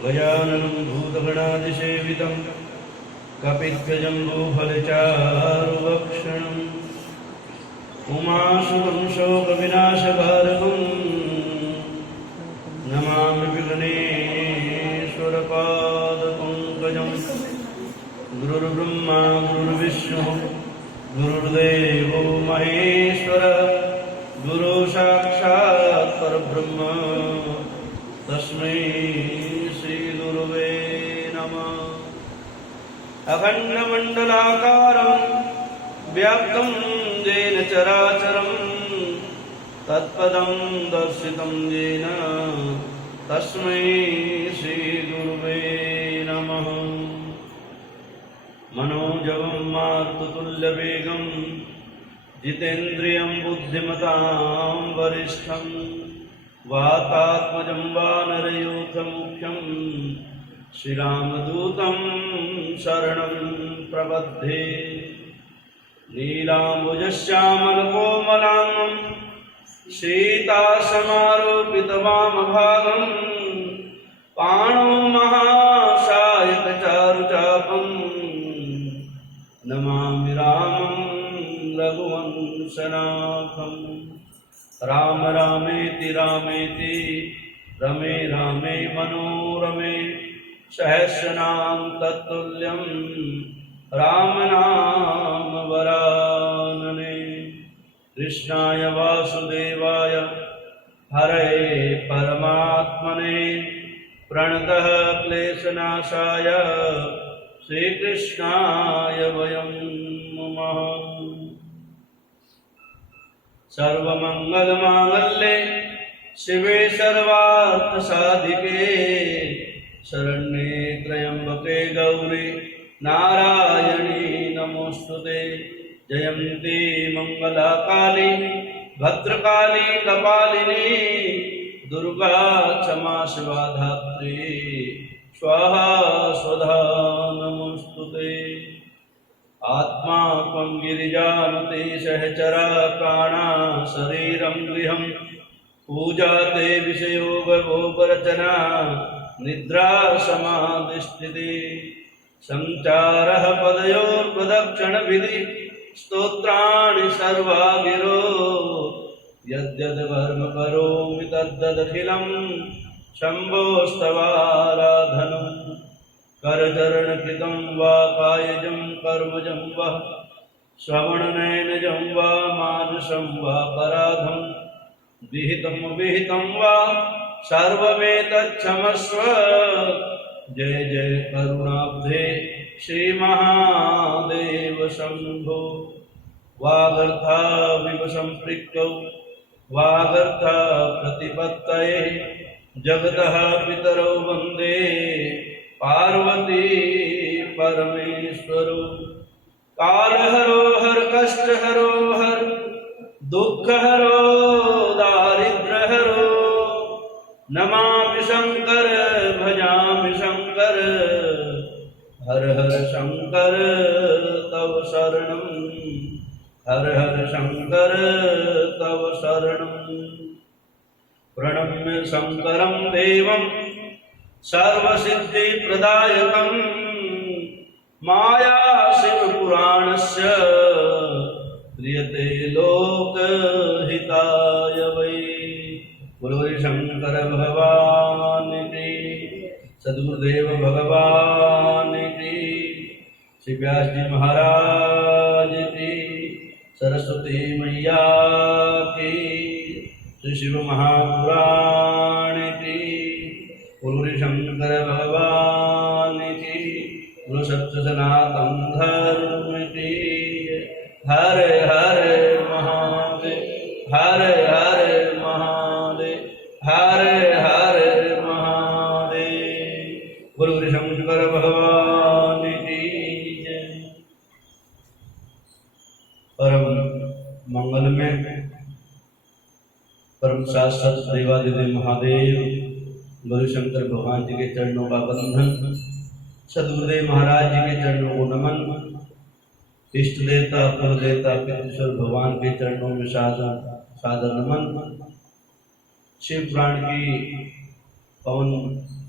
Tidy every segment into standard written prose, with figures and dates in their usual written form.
गजाननं भूतगणादिसेवितं कपित्थजम्बूफलचारुभक्षणम् उमासुतं शोकविनाशकारकं नमामि विघ्नेश्वरपादपङ्कजं। गुरुर्ब्रह्मा गुरुर्विष्णुः गुरुर्देवो महेश्वरः गुरुसाक्षात् परब्रह्म तस्मै श्रीगुरुवे नमः। अखण्डमण्डलाकारं व्याप्तं येन चराचरं तत्पदं दर्शितं येन तस्मै श्रीगुरुवे नमः। मनोजवं मारुततुल्यवेगं जितेन्द्रियं बुद्धिमतां वरिष्ठं वातात्मजं वानरयूथमुख्यं श्रीरामदूतं शरणं प्रपद्ये। नीलाम्बुजश्यामलकोमलाङ्गं सीतासमारोपितवामभागं पाणौ महासायकचारुचापं नमामि रामं रघुवंशनाथं। राम रामेति रामेति रमे रामे मनोरमे सहस्रनाम तत्तुल्यं राम नाम वरानने। कृष्णाय वासुदेवाय हरे परमात्मने प्रणतः क्लेशनाशाय श्रीकृष्णाय वयं नमः। सर्वमंगलमांगल्ये शिवे सर्वार्थसाधिके शरण्ये त्र्यंबके गौरी नारायणी नमोस्तुते। जयन्ती मंगला काली भद्रकाली कपालिनी दुर्गा क्षमा शिवा धात्री स्वाहा स्वधा नमोस्तुते। आत्मा त्वं गिरिजानुते सहचरा प्राणा शरीरं गृहं पूजा ते विषयोगोपरचना निद्रा समाधिस्थिति संचारः पदयोर्प्रदक्षिणविधि स्तोत्राणि सर्वा गिरो। यद्यद् कर्म करोमि तद्दखिलं शम्भोस्तवाराधनम्। करचरणकृतं वा कायजं कर्मजं वा श्रवणनयनजं वा मानसं वा पराधं विहितं विहितं वा सर्वमेतच्छमस्व। जय जय करुणाब्धे श्रीमहादेव शम्भो। वागर्थाविव सम्पृक्तौ वागर्थ प्रतिपत्तये जगतः पितरौ वन्दे पार्वती परमेश्वरो। कालहरो हर कष्टहरो हर दुःखहरो दारिद्र्यहरो नमामि शंकर भजामि शंकर। हर हर शंकर तव शरणं हर हर शंकर तव शरणं। प्रणम्य शंकरं देवं सर्वसिद्धिप्रदायकं माया शिवपुराणस्य क्रियते लोकहिताय वै। बोलो शंकर भगवान की सद्गुरुदेव भगवान की श्री व्यास जी महाराज की सरस्वती मैया की श्री शिव महापुराण की बोलो शंकर भगवान की बोलो सत्य सनातन धर्म की। हर हर महादेव हर हर महादेव हर हर महादेव। बोलो शंकर भगवान की जय। परम मंगल में परम शाश्वत देवादिदेव महादेव गुरु शंकर भगवान जी के चरणों का बंधन, सदगुरुदेव महाराज जी के चरणों को नमन, इष्ट देवता कुल देवता पितृश्वर भगवान के चरणों में सादर नमन। शिव पुराण की पवन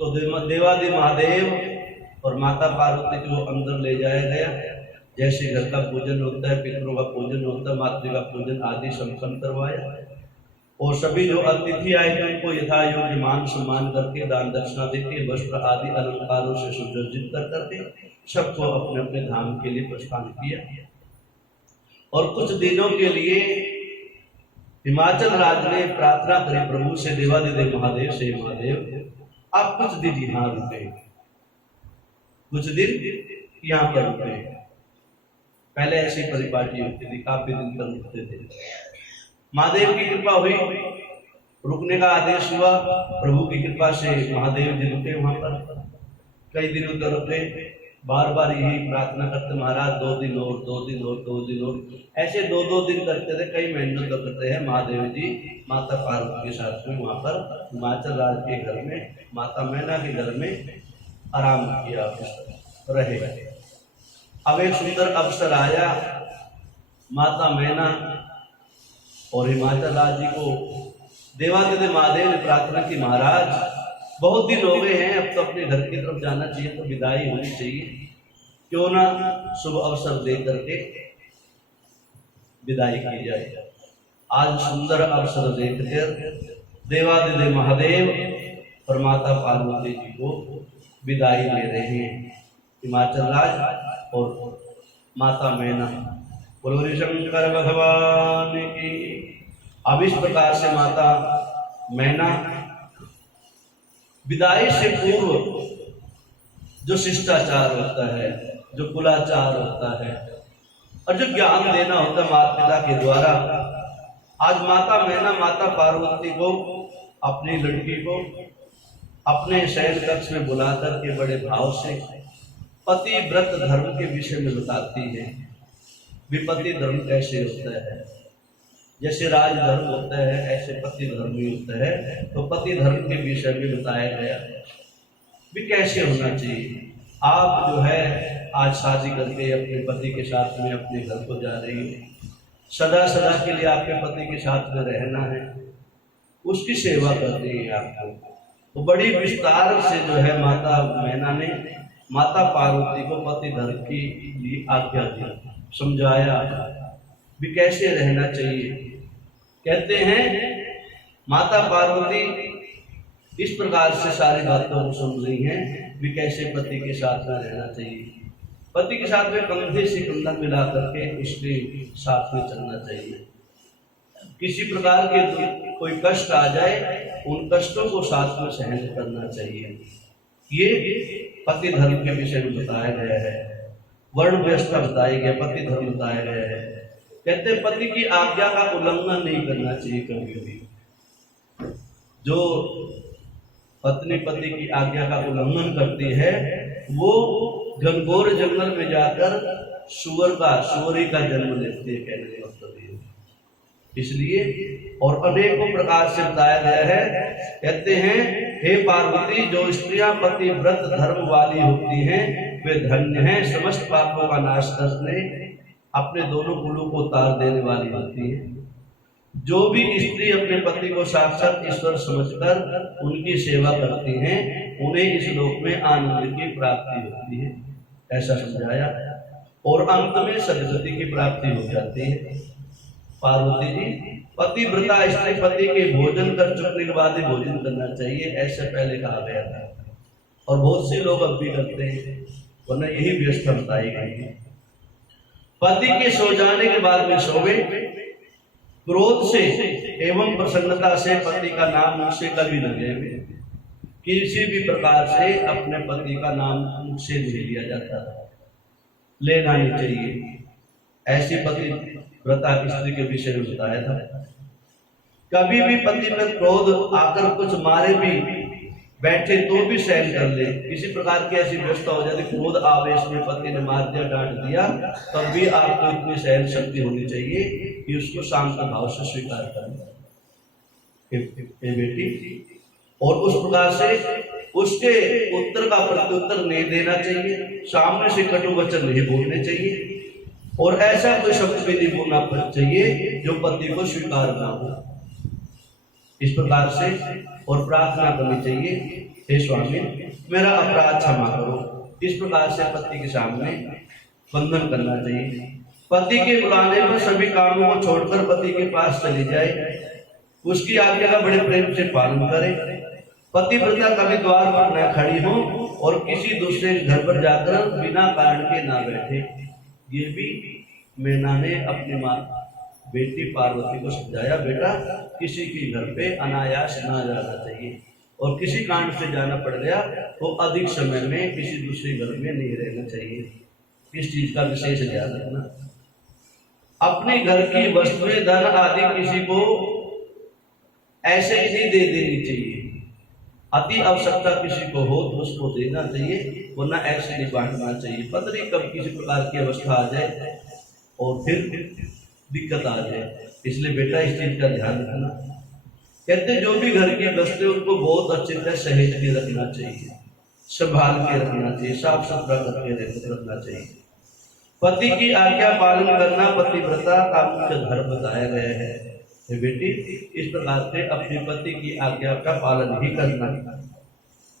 तो देवादि महादेव और माता पार्वती को अंदर ले जाया गया। जैसे घर का पूजन होता है, पितरों का पूजन होता है, मातृ का पूजन आदि संपन्न करवाया। और सभी जो अतिथि आए थे उनको यथा योग्य मान सम्मान करके, दान दक्षिणा देके, वस्त्र आदि अलंकारों से सुसज्जित कर करके सबको अपने अपने धाम के लिए प्रस्थान किया। और कुछ दिनों के लिए हिमाचल राज ने प्रार्थना करी प्रभु से, देवादिदेव महादेव से, महादेव आप कुछ दिन यहाँ रुके, कुछ दिन यहाँ पर रुके। पहले ऐसी परिपाटी होती थी, काफी दिन तक रुकते थे। महादेव की कृपा हुई, रुकने का आदेश हुआ। प्रभु की कृपा से महादेव जी रुके वहां पर, कई दिनों तक रुके। बार बार यही प्रार्थना करते, महाराज 2 दिन और, 2 दिन और, 2 दिन और, ऐसे 2-2 दिन करते थे, कई महीनों तक करते हैं। महादेव जी माता पार्वती के साथ में वहां पर हिमाचल राज के घर में, माता मैना के घर में आराम किया, रहे। अब एक सुंदर अवसर आया, माता मैना और हिमाचल राज जी को देवादिदेव महादेव ने प्रार्थना की, महाराज बहुत दिन हो गए हैं, अब तो अपने घर की तरफ जाना चाहिए, तो विदाई होनी चाहिए, क्यों ना शुभ अवसर दे करके विदाई की जाए। आज सुंदर अवसर देखकर देवादिदेव महादेव और माता पार्वती जी को विदाई ले रहे हैं, हिमाचल राज और माता मैना। बोलो शंकर भगवान की। अब इस प्रकार से माता मैना विदाई से पूर्व जो शिष्टाचार होता है, जो कुलाचार होता है और जो ज्ञान देना होता है माता पिता के द्वारा, आज माता मैना माता पार्वती को, अपनी लड़की को अपने शयन कक्ष में बुलाकर के बड़े भाव से पतिव्रत धर्म के विषय में बताती है। विपत्ति धर्म कैसे होता है, जैसे राज धर्म होता है ऐसे पति धर्म भी होता है। तो पति धर्म के विषय में बताया गया भी कैसे होना चाहिए। आप जो है आज शादी करके अपने पति के साथ में अपने घर को जा रही हो, सदा सदा के लिए आपके पति के साथ में रहना है, उसकी सेवा करनी है आपको। तो बड़ी विस्तार से जो है माता मैना ने माता पार्वती को पति धर्म की लिए आज्ञा दी, समझाया भी कैसे रहना चाहिए। कहते हैं माता पार्वती इस प्रकार से सारी बातों को समझ रही हैं भी कैसे पति के साथ में रहना चाहिए। पति के साथ में कंधे से कंधा मिला करके उसके साथ में चलना चाहिए। किसी प्रकार के कोई कष्ट आ जाए, उन कष्टों को साथ में सहन करना चाहिए। ये पति धर्म के विषय में बताया गया है। वर्ण व्यवस्था बताई गया, पति धर्म बताया गया है। कहते हैं पति की आज्ञा का उल्लंघन नहीं करना चाहिए कभी भी। जो पत्नी पति की आज्ञा का उल्लंघन करती है वो घनघोर जंगल में जाकर सुअरी का जन्म लेती है, कहने का मतलब ये। इसलिए और अनेकों प्रकार से बताया गया है। कहते हैं हे पार्वती, जो स्त्रियां पतिव्रत धर्म वाली होती हैं वे धन्य हैं, समस्त पापों का नाश करने, अपने दोनों कुलों को तार देने वाली होती है। जो भी स्त्री अपने पति को साक्षात ईश्वर समझकर उनकी सेवा करती हैं, उन्हें इस लोक में आनंद की प्राप्ति होती है, ऐसा समझाया। और अंत में सदगति की प्राप्ति हो जाती है। पार्वती जी, पतिव्रता स्त्री पति के भोजन कर चुकने के बाद ही भोजन करना चाहिए, ऐसे पहले कहा गया था। और बहुत से लोग अब भी करते हैं, वरना यही व्यवस्था बताई गई है। पति के सो जाने के बाद में सोवे, क्रोध से एवं प्रसन्नता से पति का नाम मुख से कभी न लेवे। किसी भी प्रकार से अपने पति का नाम मुख से नहीं लिया जाता, लेना नहीं चाहिए। ऐसी पति व्रता स्त्री के विषय में बताया था। कभी भी पति में क्रोध आकर कुछ मारे भी बैठे तो भी सहन कर ले। किसी प्रकार की ऐसी व्यवस्था हो जाती, क्रोध आवेश में पति ने मार दिया, डांट दिया, तब भी आपको इतनी सहन शक्ति होनी चाहिए कि उसको शांत भाव से स्वीकार करना बेटी। और उस प्रकार से उसके उत्तर का प्रत्युत्तर नहीं देना चाहिए, सामने से कटु वचन नहीं बोलने चाहिए, और ऐसा कोई शब्द भी नहीं बोलना चाहिए जो पति को स्वीकार ना हो। इस प्रकार से और प्रार्थना करनी चाहिए, हे स्वामी मेरा अपराध क्षमा करो। इस प्रकार से पति के सामने वंदन करना चाहिए। पति के बुलाने पर सभी कामों को छोड़कर पति के पास चली जाए, उसकी आज्ञा का बड़े प्रेम से पालन करे। पतिव्रता कभी द्वार पर न खड़ी हो और किसी दूसरे घर पर जाकर बिना कारण के ना बैठे। ये भी मैना ने अपनी माँ बेटी पार्वती को समझाया, बेटा किसी के घर पे अनायास ना जाना चाहिए, और किसी कारण से जाना पड़ गया तो अधिक समय में किसी दूसरे घर में नहीं रहना चाहिए। इस चीज का विशेष ध्यान रखना। अपने घर की वस्तुएं, धन आदि किसी को ऐसे ही नहीं दे देनी चाहिए। अति आवश्यकता किसी को हो तो उसको देना चाहिए, वरना ऐसे नहीं बांटना चाहिए। पता नहीं कब किसी प्रकार की अवस्था आ जाए और फिर दिक्कत आ जाए। इसलिए बेटा इस चीज का ध्यान रखना। कहते जो भी घर की वस्तु उनको बहुत अच्छी तरह सहेज के रखना चाहिए, संभाल के रखना चाहिए, साफ सुथरा करके रखना चाहिए। पति की आज्ञा पालन करना पतिव्रता का मुख्य धर्म बताया गया है। बेटी इस प्रकार से अपने पति की आज्ञा का पालन ही करना।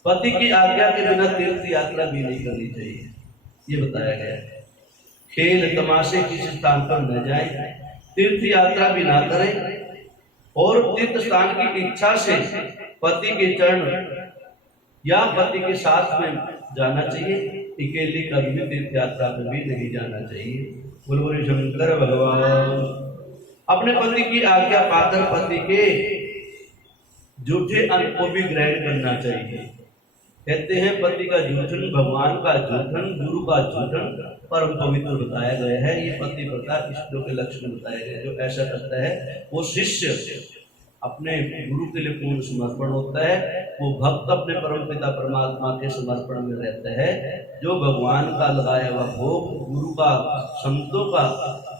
पति की आज्ञा के बिना तीर्थ यात्रा भी नहीं करनी चाहिए, ये बताया गया है। खेल तमाशे किसी स्थान पर न जाए, तीर्थ यात्रा भी ना करें, और तीर्थ स्थान की इच्छा से पति के चरण या पति के साथ में जाना चाहिए। अकेले कभी भी तीर्थ यात्रा में भी नहीं जाना चाहिए। बोल शंकर भगवान। अपने पति की आज्ञा पाकर पति के झूठे अन्न को भी ग्रहण करना चाहिए। कहते हैं पति का जूठन, भगवान का जूठन, गुरु का जूठन परम पवित्र बताया गया है। ये पतिव्रता ईश्वर के लक्षण बताए गए। जो ऐसा करता है वो शिष्य अपने गुरु के लिए पूर्ण समर्पण होता है, वो भक्त अपने परम पिता परमात्मा के समर्पण में रहता है। जो भगवान का लगाया हुआ भोग, गुरु का, संतों का,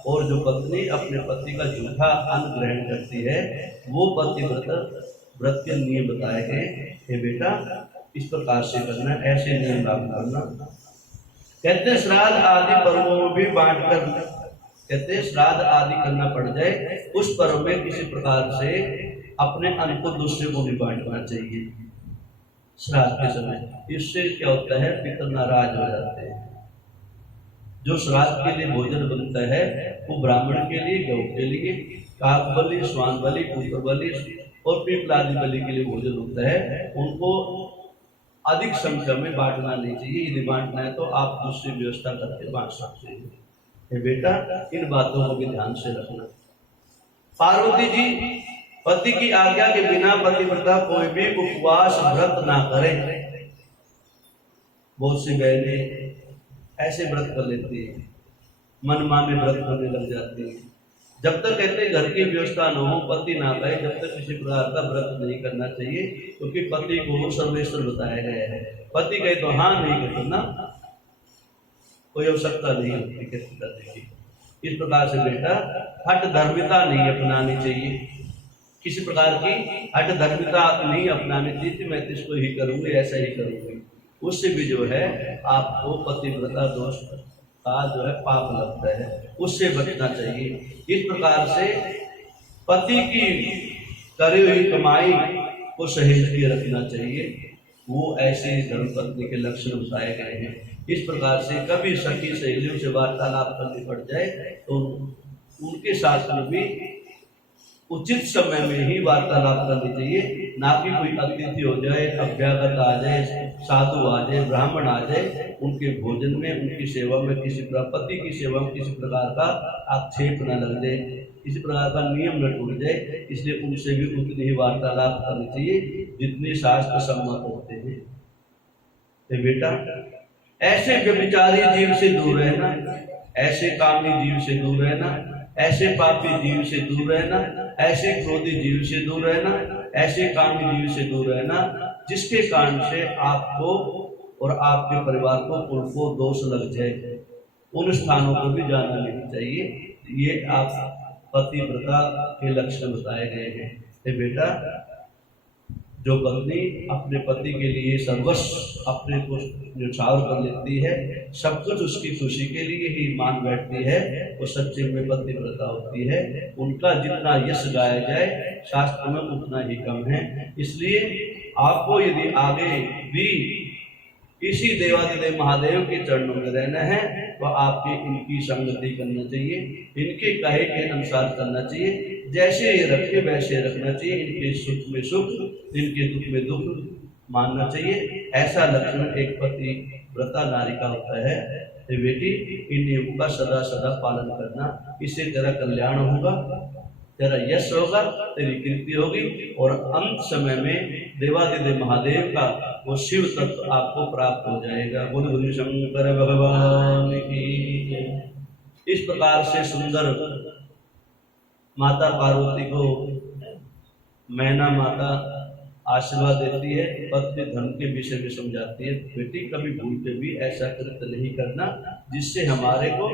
और जो पत्नी अपने पति का झूठा अन्न ग्रहण करती है, वो पतिव्रत व्रत के नियम बताए गए। हे बेटा इस प्रकार से करना, ऐसे नियम लागू करना। कहते श्राद्ध आदि पर्वों में भी बांट कर, कहते श्राद्ध आदि करना पड़ जाए उस पर्व में किसी प्रकार से अपने अन्न को दूसरे को भी बांटना चाहिए श्राद्ध के समय। इससे क्या होता है, पितर नाराज हो जाते हैं। जो श्राद्ध के लिए भोजन बनता है वो ब्राह्मण के लिए, गौ के लिए, काक बलि, श्वान बलि, पुत्र बलि और पीपलादि बलि के लिए भोजन होता है। उनको अधिक संख्या में बांटना नहीं चाहिए। यदि बांटना है तो आप दूसरी व्यवस्था करके बांट सकते हैं। बेटा इन बातों को भी ध्यान से रखना। पार्वती जी पति की आज्ञा के बिना पतिव्रता कोई भी उपवास व्रत ना करे। बहुत सी बहनें ऐसे व्रत कर लेती है, मनमाने व्रत करने लग जाती है। जब तक कहते घर की व्यवस्था न हो, पति ना कहे, जब तक किसी प्रकार का व्रत नहीं करना चाहिए, क्योंकि पति को सर्वेश्वर बताया गया है। पति कहे तो हाँ, नहीं कहे तो ना, कोई आवश्यकता नहीं होती किसी करने की। इस प्रकार से बेटा हठ धर्मिता नहीं अपनानी चाहिए। किसी प्रकार की हठ धर्मिता नहीं अपनानी चाहिए, मैं तो इसको ही करूंगी, ऐसा ही करूंगी। उससे भी जो है आपको पतिव्रता दोष का जो है पाप लगता है, उससे बचना चाहिए। इस प्रकार से पति की करी हुई कमाई को सहेज के रखना चाहिए। वो ऐसे धर्मपत्नी के लक्षण बताए गए हैं। इस प्रकार से कभी सखी सहेलियों से वार्तालाप करनी पड़ जाए तो उनके साथ में भी उचित समय में ही वार्तालाप करनी चाहिए, ना कि कोई अतिथि हो जाए, अभ्यागत आ जाए, साधु आ जाए, ब्राह्मण आ जाए, उनके भोजन में, उनकी सेवा में किसी पति की सेवा में किसी प्रकार का आक्षेप न लग जाए, किसी प्रकार का नियम न टूट जाए। इसलिए उनसे भी उतनी ही वार्तालाप करनी चाहिए जितने शास्त्र सम्मत होते हैं। तो बेटा ऐसे व्यभिचारी जीव से दूर रहना, ऐसे कामी जीव से दूर रहना, ऐसे पापी जीव से दूर रहना, ऐसे क्रोधी जीव से दूर रहना, ऐसे कामी जीव से दूर रहना जिसके कारण से आपको और आपके परिवार को उनको दोष लग जाए। उन स्थानों को भी जाना नहीं चाहिए। ये आप पतिव्रता के लक्षण बताए गए हैं। बेटा जो पत्नी अपने पति के लिए सर्वस्व अपने को न्यौछावर कर लेती है, सब कुछ उसकी खुशी के लिए ही मान बैठती है, वो सच्चे में पतिव्रता होती है। उनका जितना यश गाया जाए शास्त्र में उतना ही कम है। इसलिए आपको यदि आगे भी इसी देवादिदेव महादेव के चरणों में रहना है तो आपके इनकी संगति करना चाहिए, इनके कहे के अनुसार करना चाहिए। जैसे ये रखे वैसे रखना चाहिए, इनके सुख में सुख, इनके दुख में दुख मानना चाहिए। ऐसा लक्षण एक पति व्रता नारी का होता है। तो बेटी, इन नियमों का सदा सदा पालन करना, इससे तेरा कल्याण होगा, तेरा यश होगा, तेरी कीर्ति होगी और अंत समय में देवादिदेव महादेव का वो शिव तत्व आपको प्राप्त हो जाएगा। बोलो बोलो शंकर भगवान की। इस प्रकार से सुंदर माता पार्वती को मैना माता आशीर्वाद देती है, पत्नी धन के विषय में समझाती है। बेटी, कभी भूल के भी ऐसा कृत्य नहीं करना जिससे हमारे को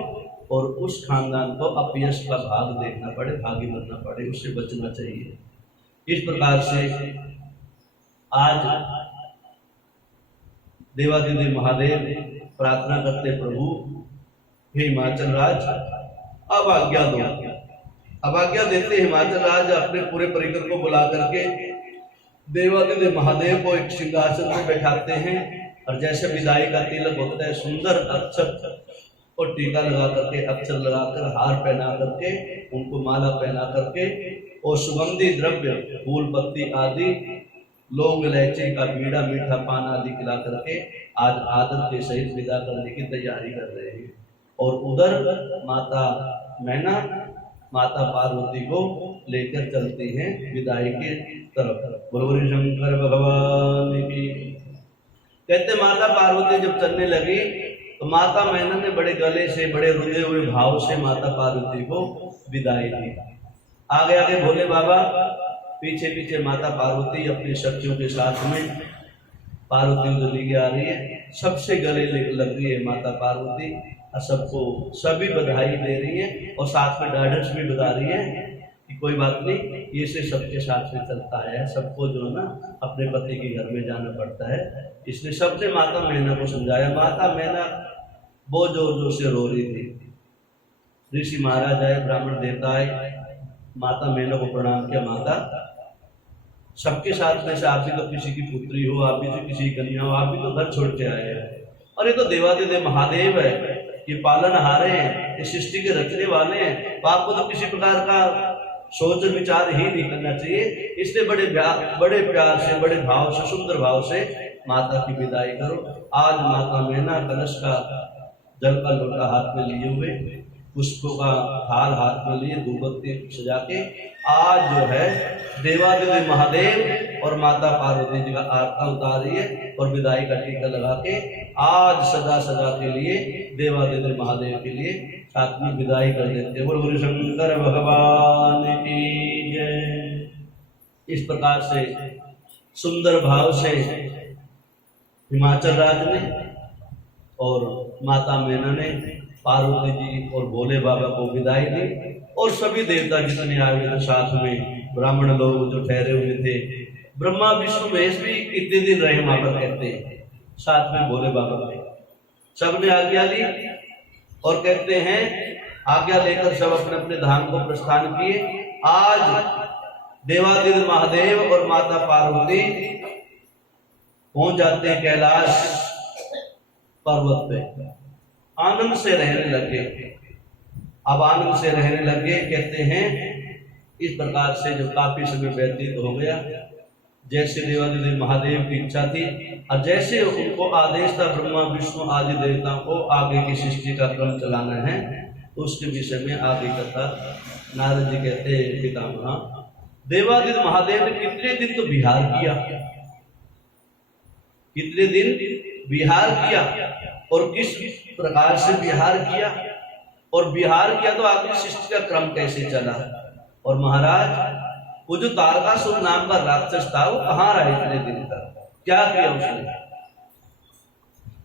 और उस खानदान को अपयश का भाग देखना पड़े, भागी बनना पड़े, उससे बचना चाहिए। इस प्रकार से आज देवादिदेव महादेव प्रार्थना करते, प्रभु हे हिमाचल राज, अब आज्ञा दो। अब आज्ञा देते हिमाचल राज अपने पूरे परिकर को बुला करके देवादिदेव महादेव को एक सिंहासन में बैठाते हैं और जैसे विदाई का तिलक होता है, सुंदर अक्षत और टीका लगा करके, अक्षर लगाकर, हार पहना करके, उनको माला पहना करके और सुगंधी द्रव्य फूल पत्ती आदि, लौंग इलायची का बीड़ा, मीठा पान आदि खिला करके आज आदर के सहित विदा करने की तैयारी कर रहे हैं। और उधर माता मैना माता पार्वती को लेकर चलती हैं विदाई के तरफ। बोलो शंकर भगवान की। कहते माता पार्वती जब चलने लगी तो माता मैना ने बड़े गले से, बड़े रुदे हुए भाव से माता पार्वती को विदाई दी। आगे आगे भोले बाबा, पीछे पीछे माता पार्वती अपनी शक्तियों के साथ में पार्वती को लेके आ रही है। सबसे गले लग रही है माता पार्वती और सबको सभी बधाई दे रही है और साथ में ढाढ़स भी बता रही है कि कोई बात नहीं, ये से सबके साथ में चलता है। सबको जो है ना अपने पति के घर में जाना पड़ता है। इसलिए सबने माता मैना को समझाया। माता मैना वो जोर जोर से रो रही थी। ऋषि महाराज आए, ब्राह्मण देवता आए, माता मैना को प्रणाम किया। माता, सबके साथ में से आप भी तो किसी की पुत्री हो, आप भी तो किसी की कन्या हो, आप भी तो घर छोड़ के आए हैं। और ये तो देवादिदेव महादेव है, ये पालनहारे हैं, ये सृष्टि के रचने वाले हैं, तो आपको तो किसी प्रकार का सोच विचार ही नहीं करना चाहिए। इसलिए बड़े प्यार से, बड़े भाव से, सुंदर भाव से माता की विदाई करो। आज माता मैना कलश का जल का लोटा हाथ में लिए हुए, पुष्पों का थाल हाथ में लिए, धूपबत्ती सजा के आज जो है देवादिदेव महादेव और माता पार्वती जी का आरती उतारी है और विदाई का टीका लगा के आज सदा सदा के लिए देवादिदेव महादेव के लिए साथ में विदाई कर देते हैं। बोलो शंकर भगवान की जय। इस प्रकार से सुंदर भाव से हिमाचल राज ने और माता मैना ने पार्वती जी और भोले बाबा को विदाई दी और सभी देवता जितने आए हुए थे साथ में, ब्राह्मण लोग जो ठहरे हुए थे, ब्रह्मा विष्णु महेश भी कितने दिन रहे वहां पर कहते हैं, साथ में भोले बाबा थे। सबने आज्ञा ली और कहते हैं आज्ञा लेकर सब अपने अपने धाम को प्रस्थान किए। आज देवादिदेव महादेव और माता पार्वती पहुंच जाते हैं कैलाश पर्वत पे, आनंद से रहने लगे। अब आनंद से रहने लगे, कहते हैं इस प्रकार से जो काफी समय व्यतीत हो गया, जैसे देवादिदेव महादेव की इच्छा थी और जैसे उनको आदेश था ब्रह्मा विष्णु आदि देवताओं को आगे की सृष्टि का क्रम चलाना है, तो उसके विषय में आगे कथा नारद जी कहते हैं पितामह, देवादिदेव महादेव ने कितने दिन तो विहार किया, कितने दिन विहार किया और किस प्रकार से विहार किया, और विहार किया तो आगे सृष्टि का क्रम कैसे चला। और महाराज वो जो तारकासुर नाम का राक्षस था वो कहाँ रहा इतने दिन तक, क्या किया उसने,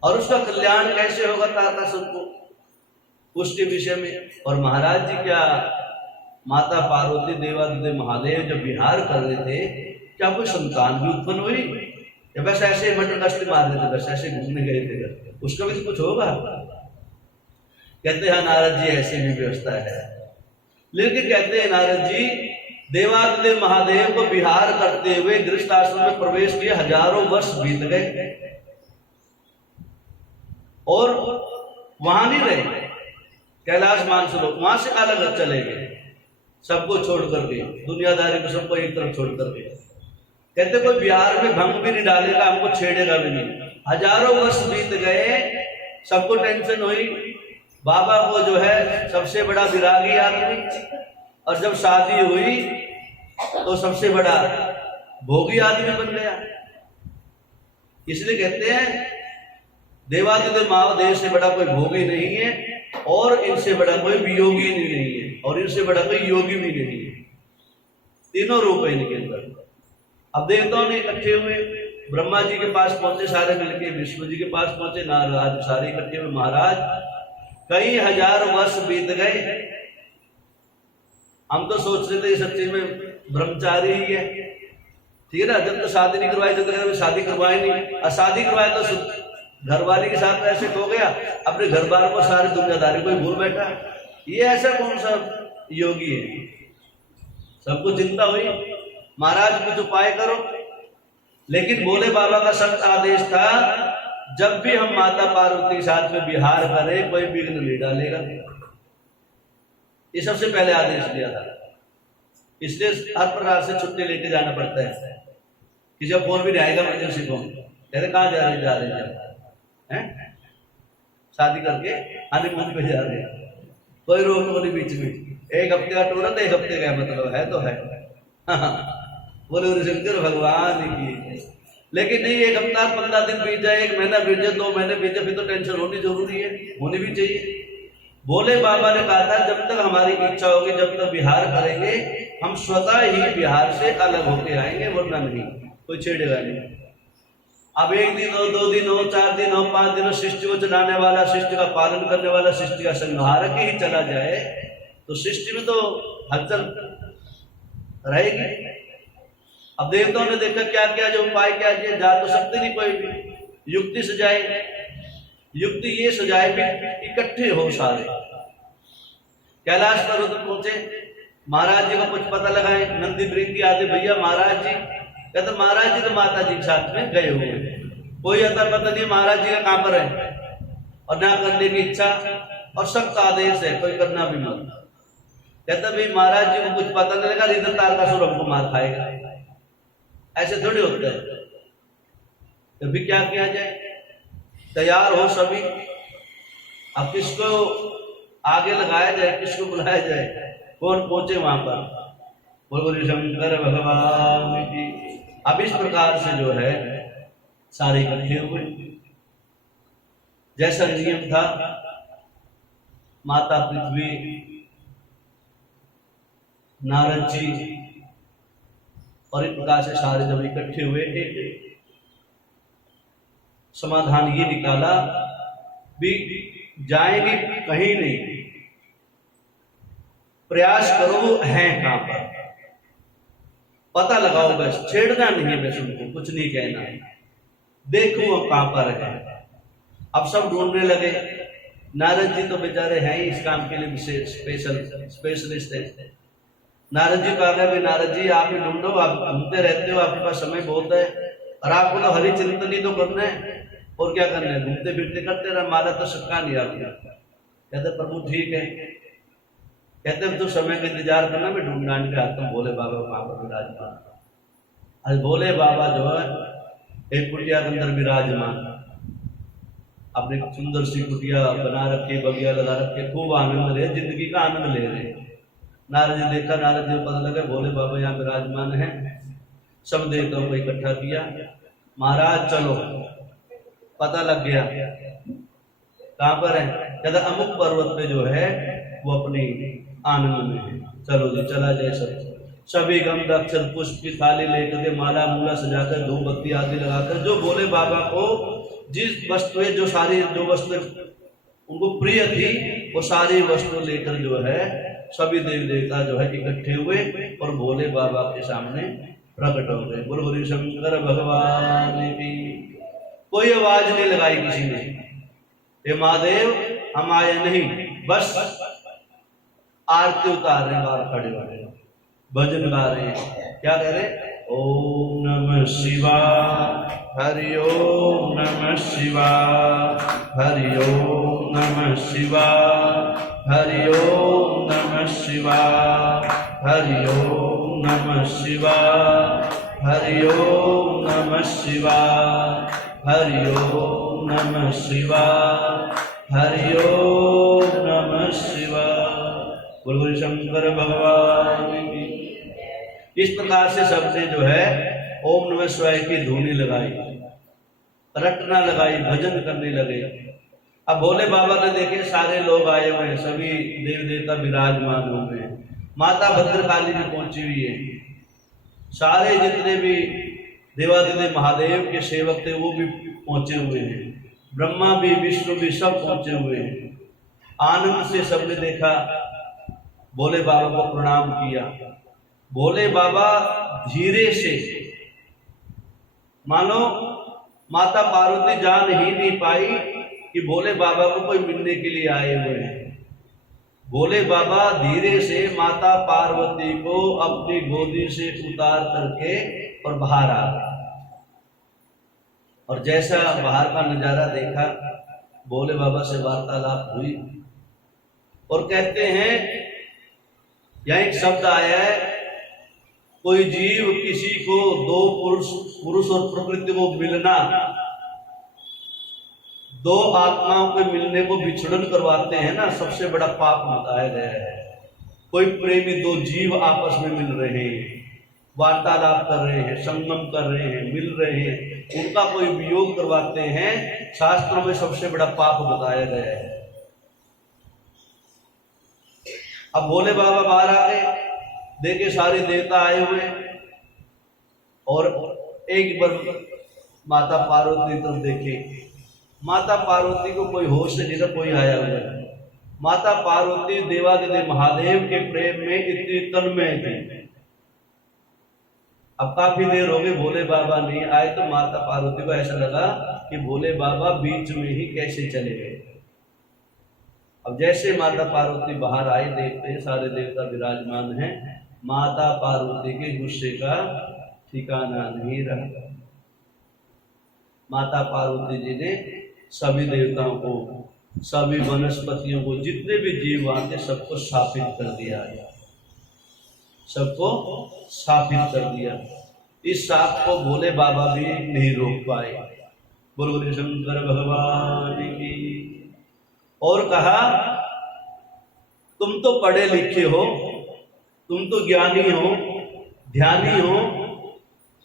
और उसका कल्याण कैसे होगा तारकासुर को, उसके विषय में। और महाराज जी क्या माता पार्वती देवादिदेव महादेव जब विहार कर रहे थे क्या कोई संतान भी उत्पन्न हुई या बस ऐसे मटर कष्ट मार रहे थे, बस ऐसे घूमने गए थे, उसका भी तो कुछ होगा। कहते हैं नारद जी ऐसी भी व्यवस्था है। लेकिन कहते हैं नारद जी देवादिदेव महादेव को विहार करते हुए गृहस्थ आश्रम में प्रवेश किए, हजारों वर्ष बीत गए और वहां नहीं रहे, कैलाश मानसरोवर वहां से अलग चले गए, सबको छोड़ करके, दुनियादारी को सबको एक तरफ छोड़ करके। कहते कोई बिहार में भंग भी नहीं डालेगा, हमको छेड़ेगा भी नहीं। हजारों वर्ष बीत गए, सबको टेंशन हुई, बाबा को जो है सबसे बड़ा विरागी आदमी, और जब शादी हुई तो सबसे बड़ा भोगी आदमी बन गया। इसलिए कहते हैं देवादिदेव महादेव से बड़ा कोई भोगी नहीं है, और इनसे बड़ा कोई वियोगी नहीं है, और इनसे बड़ा कोई योगी भी नहीं है। तीनों रूप है इनके अंदर। अब देवताओं ने इकट्ठे हुए, ब्रह्मा जी के पास पहुंचे सारे मिलके, विष्णु जी के पास पहुंचे, नारद सारे इकट्ठे हुए। महाराज कई हजार वर्ष बीत गए, हम तो सोच रहे थे सच्ची में ब्रह्मचारी ही है, ठीक है ना, जब तो शादी नहीं करवाई, जब तक शादी करवाई नहीं, और शादी करवाए तो घरवाली के साथ ऐसे हो गया, अपने घर बार को सारी दुनियादारी को भूल बैठा। ये ऐसा कौन सा योगी है? सबको चिंता हुई, महाराज कुछ उपाय करो। लेकिन भोले बाबा का सख्त आदेश था, जब भी हम माता पार्वती के साथ में विहार करें कोई विघ्न नहीं डालेगा। ये सबसे पहले आदेश दिया था। इसलिए हर प्रकार से छुट्टी लेके जाना पड़ता है। किसी का फोन भी नहीं आएगा इमरजेंसी फोन, कहते कहाँ जा रहे हैं, शादी करके हनीमून पे जा रहे हैं, कोई रोक नहीं बीच में, एक हफ्ते का टूर है तो एक हफ्ते का मतलब है तो है। बोले शंकर भगवान की। लेकिन नहीं, एक हफ्ता 15 दिन बीत जाए, एक महीना बीत जाए, 2 महीने बीत जाए, फिर तो टेंशन होनी जरूरी है, होनी भी चाहिए। भोले बाबा ने कहा था जब तक हमारी इच्छा होगी, जब तक विहार करेंगे, हम स्वतः ही विहार से अलग होके आएंगे, वरना नहीं, कोई छेड़ेगा नहीं। अब 1 दिन हो, 2 दिन हो, 4 दिन हो, 5 दिन हो, सृष्टि को चलाने वाला, सृष्टि का पालन करने वाला, सृष्टि का संहारक ही चला जाए तो सृष्टि में तो हलचल रहेगी। अब देवताओं ने देखा क्या क्या जो उपाय क्या किया, जा तो सकते नहीं कोई भी, युक्ति सजाए। युक्ति ये सजाए भी इकट्ठे हो सारे, कैलाश पर्वत पहुंचे, महाराज जी को कुछ पता लगाए, नंदी वृंदी आदि भैया महाराज जी, कहते महाराज जी तो माता जी के साथ में गए हुए, कोई अता पता नहीं महाराज जी का कहां पर है, और ना करने की इच्छा और सख्त आदेश है, कोई करना भी मत। कहता भाई महाराज जी को कुछ पता नहीं लगा, इधर तार का सुर हमको मार खाएगा, ऐसे थोड़ी होता है। तो भी क्या किया जाए, तैयार हो सभी, अब किसको आगे लगाया जाए, किसको बुलाया जाए, कौन पहुंचे वहां पर, बोलो शंकर भगवान की। अब इस प्रकार से जो है सारे इकट्ठे हुए, जैसा नियम था, माता पृथ्वी, नारद जी और इस प्रकार से सारे जब इकट्ठे हुए, एक समाधान ये निकाला भी जाएंगे कहीं नहीं, प्रयास करो हैं कहां पर, पता लगाओ, बस छेड़ना नहीं है, बस उनको कुछ नहीं कहना है, देखो वो कहां पर है। अब सब ढूंढने लगे, नारद जी तो बेचारे हैं ही इस काम के लिए विशेष स्पेशलिस्ट है। नारद जी कहा गया नारद जी आप ही ढूंढो, आप घूमते रहते हो, आपके पास समय बहुत है, और आपको तो हरि चिंतन ही तो करना है, और क्या करना है, घूमते फिरते करते रहे, मारा तो सकता नहीं आपका। कहते प्रभु ठीक है, कहते तो समय का इंतजार करना, मैं ढूंढ ढांड के आता हूँ भोले बाबा वहां पर विराजमान। आज भोले बाबा जो है एक कुटिया के अंदर विराजमान, अपने सुंदर सी कुटिया बना रखी, बगिया लगा रखे, खूब आनंद ले, जिंदगी का आनंद ले रहे। नारद जी देखा, नारद जी को पता लगा भोले बाबा यहाँ विराजमान है, सब देवताओं को इकट्ठा किया, महाराज चलो, पता लग गया कहां पर है, कहता अमुक पर्वत पे जो है वो अपनी आनंद में है, चलो जी चला जाए। सब सभी गंध अक्षर पुष्प की थाली लेकर के, माला मूला सजाकर, धूप बत्ती आदि लगाकर, जो भोले बाबा को जिस वस्तुएं, जो सारी जो वस्तुएं उनको प्रिय थी, वो सारी वस्तु लेकर जो है सभी देवी देवता जो है इकट्ठे हुए और भोले बाबा के सामने प्रकट हो गए। बोल बोले शंकर भगवान की। कोई आवाज नहीं लगाई किसी ने, हे महादेव हम आए नहीं, बस आरती उतार रहे, बाहर खड़े वाले भजन गा रहे हैं। क्या कह रहे? ओम नमः शिवाय, हरि ओम नमः शिवाय, हरि ओम नमः शिवाय, हरि ओम नमः शिवाय, हरि ओम नमः शिवाय, हरि ओम नमः शिवाय, हरि ओम नमः शिवाय, हरि ओम नमः शिवाय। बोलो शंकर भगवान की। इस प्रकार से सबने जो है ओम नमः शिवाय की धुनी लगाई, रटना लगाई, भजन करने लगे। अब भोले बाबा ने देखे सारे लोग आए हुए हैं, सभी देव देवता विराजमान हो गए, माता भद्रकाली भी पहुंची हुई है, सारे जितने भी देवादिदेव महादेव के सेवक थे वो भी पहुंचे हुए हैं, ब्रह्मा भी विष्णु भी सब पहुंचे हुए हैं। आनंद से सबने देखा, भोले बाबा को प्रणाम किया। भोले बाबा धीरे से, मानो माता पार्वती जान ही नहीं पाई कि भोले बाबा को कोई मिलने के लिए आए हुए हैं। भोले बाबा धीरे से माता पार्वती को अपनी गोदी से उतार करके और बाहर आ गए। और जैसा बाहर का नजारा देखा, भोले बाबा से वार्तालाप हुई और कहते हैं, यह एक शब्द आया है, कोई जीव किसी को दो पुरुष और प्रकृति को मिलना, दो आत्माओं के मिलने को विछड़न करवाते हैं ना, सबसे बड़ा पाप बताया गया है। कोई प्रेमी दो जीव आपस में मिल रहे हैं, वार्तालाप कर रहे हैं, संगम कर रहे हैं, मिल रहे हैं, उनका कोई वियोग करवाते हैं, शास्त्रों में सबसे बड़ा पाप बताया गया है। अब भोले बाबा बाहर आ गए, देखे सारे देवता आए हुए और एक बार माता पार्वती की तरफ देखे। माता पार्वती को कोई होश नहीं था, कोई आया हुआ है। माता पार्वती देवादिदेव महादेव के प्रेम में इतनी तन्मय थी। अब काफी देर हो गई, भोले बाबा नहीं आए, तो माता पार्वती को ऐसा लगा कि भोले बाबा बीच में ही कैसे चले गए। अब जैसे माता पार्वती बाहर आई, देखते हैं सारे देवता विराजमान हैं, माता पार्वती के गुस्से का ठिकाना नहीं रहा। माता पार्वती जी ने सभी देवताओं को, सभी वनस्पतियों को, जितने भी जीव वहां थे, सबको शापित कर दिया, सबको शापित कर दिया। इस शाप को भोले बाबा भी नहीं रोक पाए। बोलो शंकर भगवान की। और कहा, तुम तो पढ़े लिखे हो, तुम तो ज्ञानी हो, ध्यानी हो,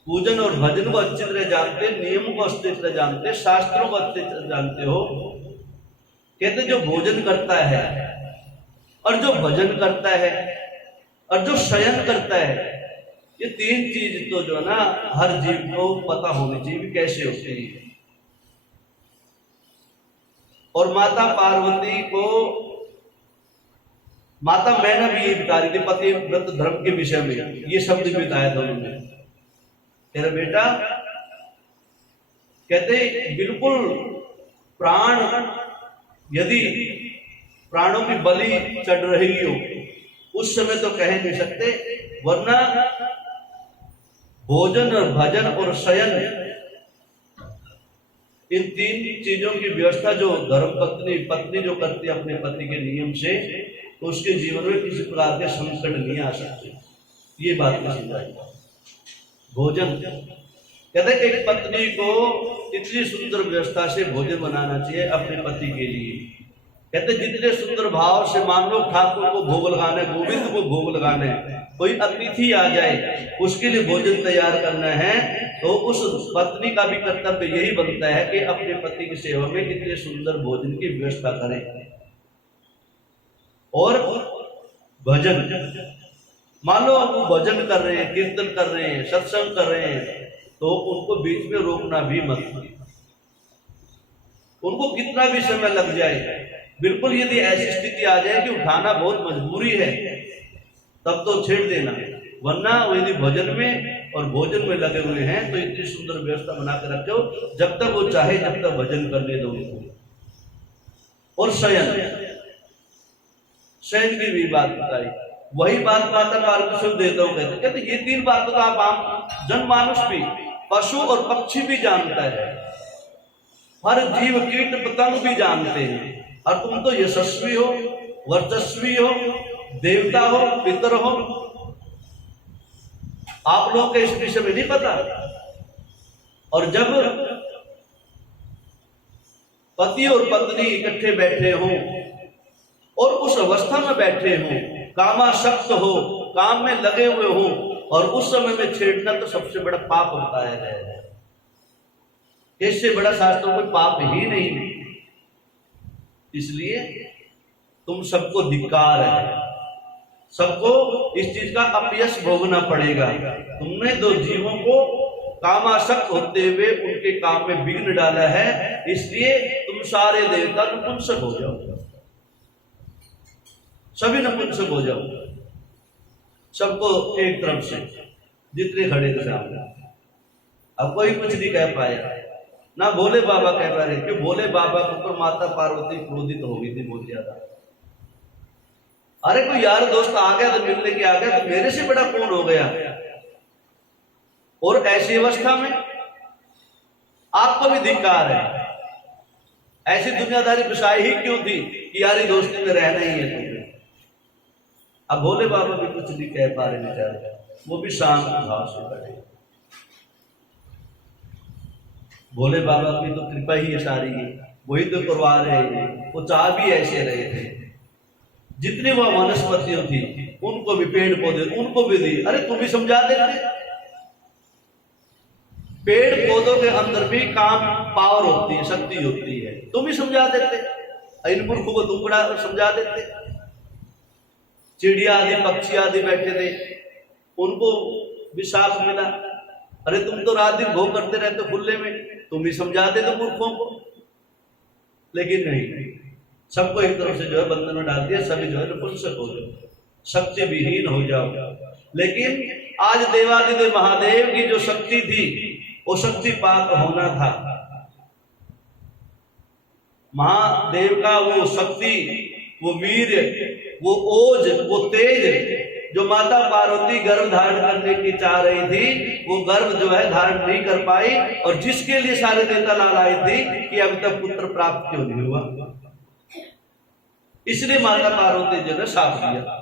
पूजन और भजन को अच्छी तरह जानते, नियम को अच्छी तरह जानते, शास्त्रों को अच्छी तरह जानते हो। कहते जो भोजन करता है और जो भजन करता है और जो शयन करता है, ये तीन चीज तो जो ना हर जीव को पता होनी चाहिए कैसे होती है। और माता पार्वती को माता मैंने भी ये बता रही थी, पति व्रत धर्म के विषय में ये शब्द भी बताया था उन्होंने। तेरा बेटा कहते बिल्कुल प्राण, यदि प्राणों की बलि चढ़ रही हो उस समय तो कह नहीं सकते, वरना भोजन और भजन और शयन, इन तीन चीजों की व्यवस्था जो धर्म पत्नी जो करती है अपने पति के नियम से, तो उसके जीवन में किसी प्रकार के संकट नहीं आ सकते। ये बात को समझाई। भोजन कहते एक पत्नी को इतनी सुंदर व्यवस्था से भोजन बनाना चाहिए अपने पति के लिए। कहते जितने सुंदर भाव से, मान लो ठाकुर को भोग लगाना है, गोविंद को भोग लगाना है, कोई अतिथि आ जाए उसके लिए भोजन तैयार करना है, तो उस पत्नी का भी कर्तव्य यही बनता है कि अपने पति की सेवा में कितने सुंदर भोजन की व्यवस्था करें। और भजन, मान लो आप भजन कर रहे हैं, कीर्तन कर रहे हैं, सत्संग कर रहे हैं, तो उनको बीच में रोकना भी मत। उनको कितना भी समय लग जाए, बिल्कुल यदि ऐसी स्थिति आ जाए कि उठाना बहुत मजबूरी है, तब तो छेड़ देना, वरना वो यदि भोजन में और भोजन में लगे हुए हैं तो इतनी सुंदर व्यवस्था बना के रखो, जब तक वो चाहे जब तक भजन करने दो उनको। और शयन की भी बात बताई, वही बात माता मार्गदर्शन देता हूं, कहते ये 3 बातों तो आप आम जनमानुष भी, पशु और पक्षी भी जानता है, हर जीव कीट पतंग भी जानते हैं, और तुम तो यशस्वी हो, वर्चस्वी हो, देवता हो, पितर हो, आप लोगों के इस विषय में नहीं पता। और जब पति और पत्नी इकट्ठे बैठे हो और उस अवस्था में बैठे हो, कामासक्त हो, काम में लगे हुए हो, और उस समय में छेड़ना तो सबसे बड़ा पाप बताया गया है। इससे बड़ा शास्त्रों कोई पाप ही नहीं। इसलिए तुम सबको धिक्कार है, सबको इस चीज का अपयश भोगना पड़ेगा। तुमने 2 जीवों को कामासक्त होते हुए उनके काम में विघ्न डाला है, इसलिए तुम सारे देवता नपुंसक हो जाओ, सभी नपुंसक हो जाओ, सबको एक तरफ से जितने खड़े थे सामने। अब कोई कुछ नहीं कह पाया, ना भोले बाबा कह पा रहे, क्यों भोले बाबा के ऊपर माता पार्वती क्रोधित हो गई थी बहुत ज्यादा। अरे कोई यार दोस्त आ गया तो मिलने के आ गया, तो मेरे से बड़ा कौन हो गया। और ऐसी अवस्था में आपको भी धिक्कार है, ऐसी दुनियादारी बिछाई ही क्यों थी कि यारी दोस्ती में रहना ही है तुम्हें। अब भोले बाबा भी कुछ नहीं कह पा रहे बेचारे, वो भी शांत भाव से बैठे। भोले बाबा की तो कृपा ही सारी है, वही तो करवा रहे हैं। वो चाह भी ऐसे रहे थे, जितनी वह वनस्पतियों थी उनको भी, पेड़ पौधे उनको भी दी। अरे तुम भी समझा देते, पेड़ पौधों के अंदर भी काम पावर होती है, शक्ति होती है, तुम भी समझा देते। इन मूर्खों को तुम बड़ा समझा देते। चिड़िया आदि पक्षी आदि बैठे थे, उनको भी साफ मिला। अरे तुम तो रात दिन भोग करते रहते खुले में, तुम ही समझा देते मूर्खों को। लेकिन नहीं, सबको एक तरफ से जो है बंधन में डाल दिया, सभी जो है नपुंसक हो जाओ, शक्ति विहीन हो जाओ। लेकिन आज देवादिदेव महादेव की जो शक्ति थी वो शक्तिपात होना था। महादेव का वो शक्ति, वो वीर, वो ओज, वो तेज जो माता पार्वती गर्भ धारण करने की चाह रही थी, वो गर्भ जो है धारण नहीं कर पाई, और जिसके लिए सारे देवता लाल आए थे कि अब तक पुत्र प्राप्त क्यों नहीं हुआ। इसलिए माता पार्वती जी ने साथ दिया।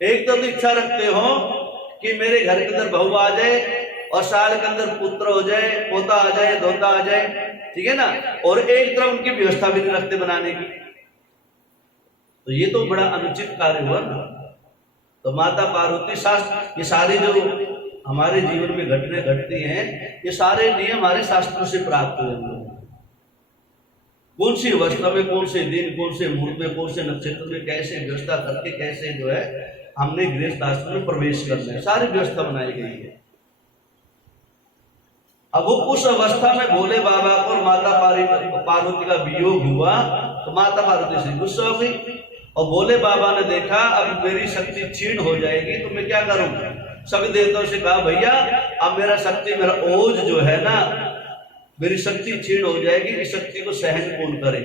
एक तो इच्छा रखते हो कि मेरे घर के अंदर बहू आ जाए और साल के अंदर पुत्र हो जाए, पोता आ जाए, धोता आ जाए, ठीक है ना, और एक तरफ उनकी व्यवस्था भी नहीं रखते बनाने की, तो ये तो बड़ा अनुचित कार्य हुआ ना। तो माता पार्वती शास्त्र, ये सारे जो हमारे जीवन में घटने घटती हैं, ये सारे नियम हमारे शास्त्रों से प्राप्त हुए। कौन सी अवस्था में, कौन से दिन, कौन से मुहूर्त में, कौन से नक्षत्र में कैसे व्यवस्था करके कैसे जो है हमने गृहस्थ आश्रम में प्रवेश करना है, सारी व्यवस्था बनाई गई है। अब वो उस अवस्था में भोले बाबा को और माता पार्वती का वियोग हुआ, तो माता पार्वती से गुस्सा हो गई, और भोले बाबा ने देखा अब मेरी शक्ति क्षीण हो जाएगी तो मैं क्या करूं। सभी देवताओं से कहा भैया अब मेरा शक्ति, मेरा ओज जो है ना, मेरी शक्ति क्षीण हो जाएगी, इस शक्ति को सहन कौन करे।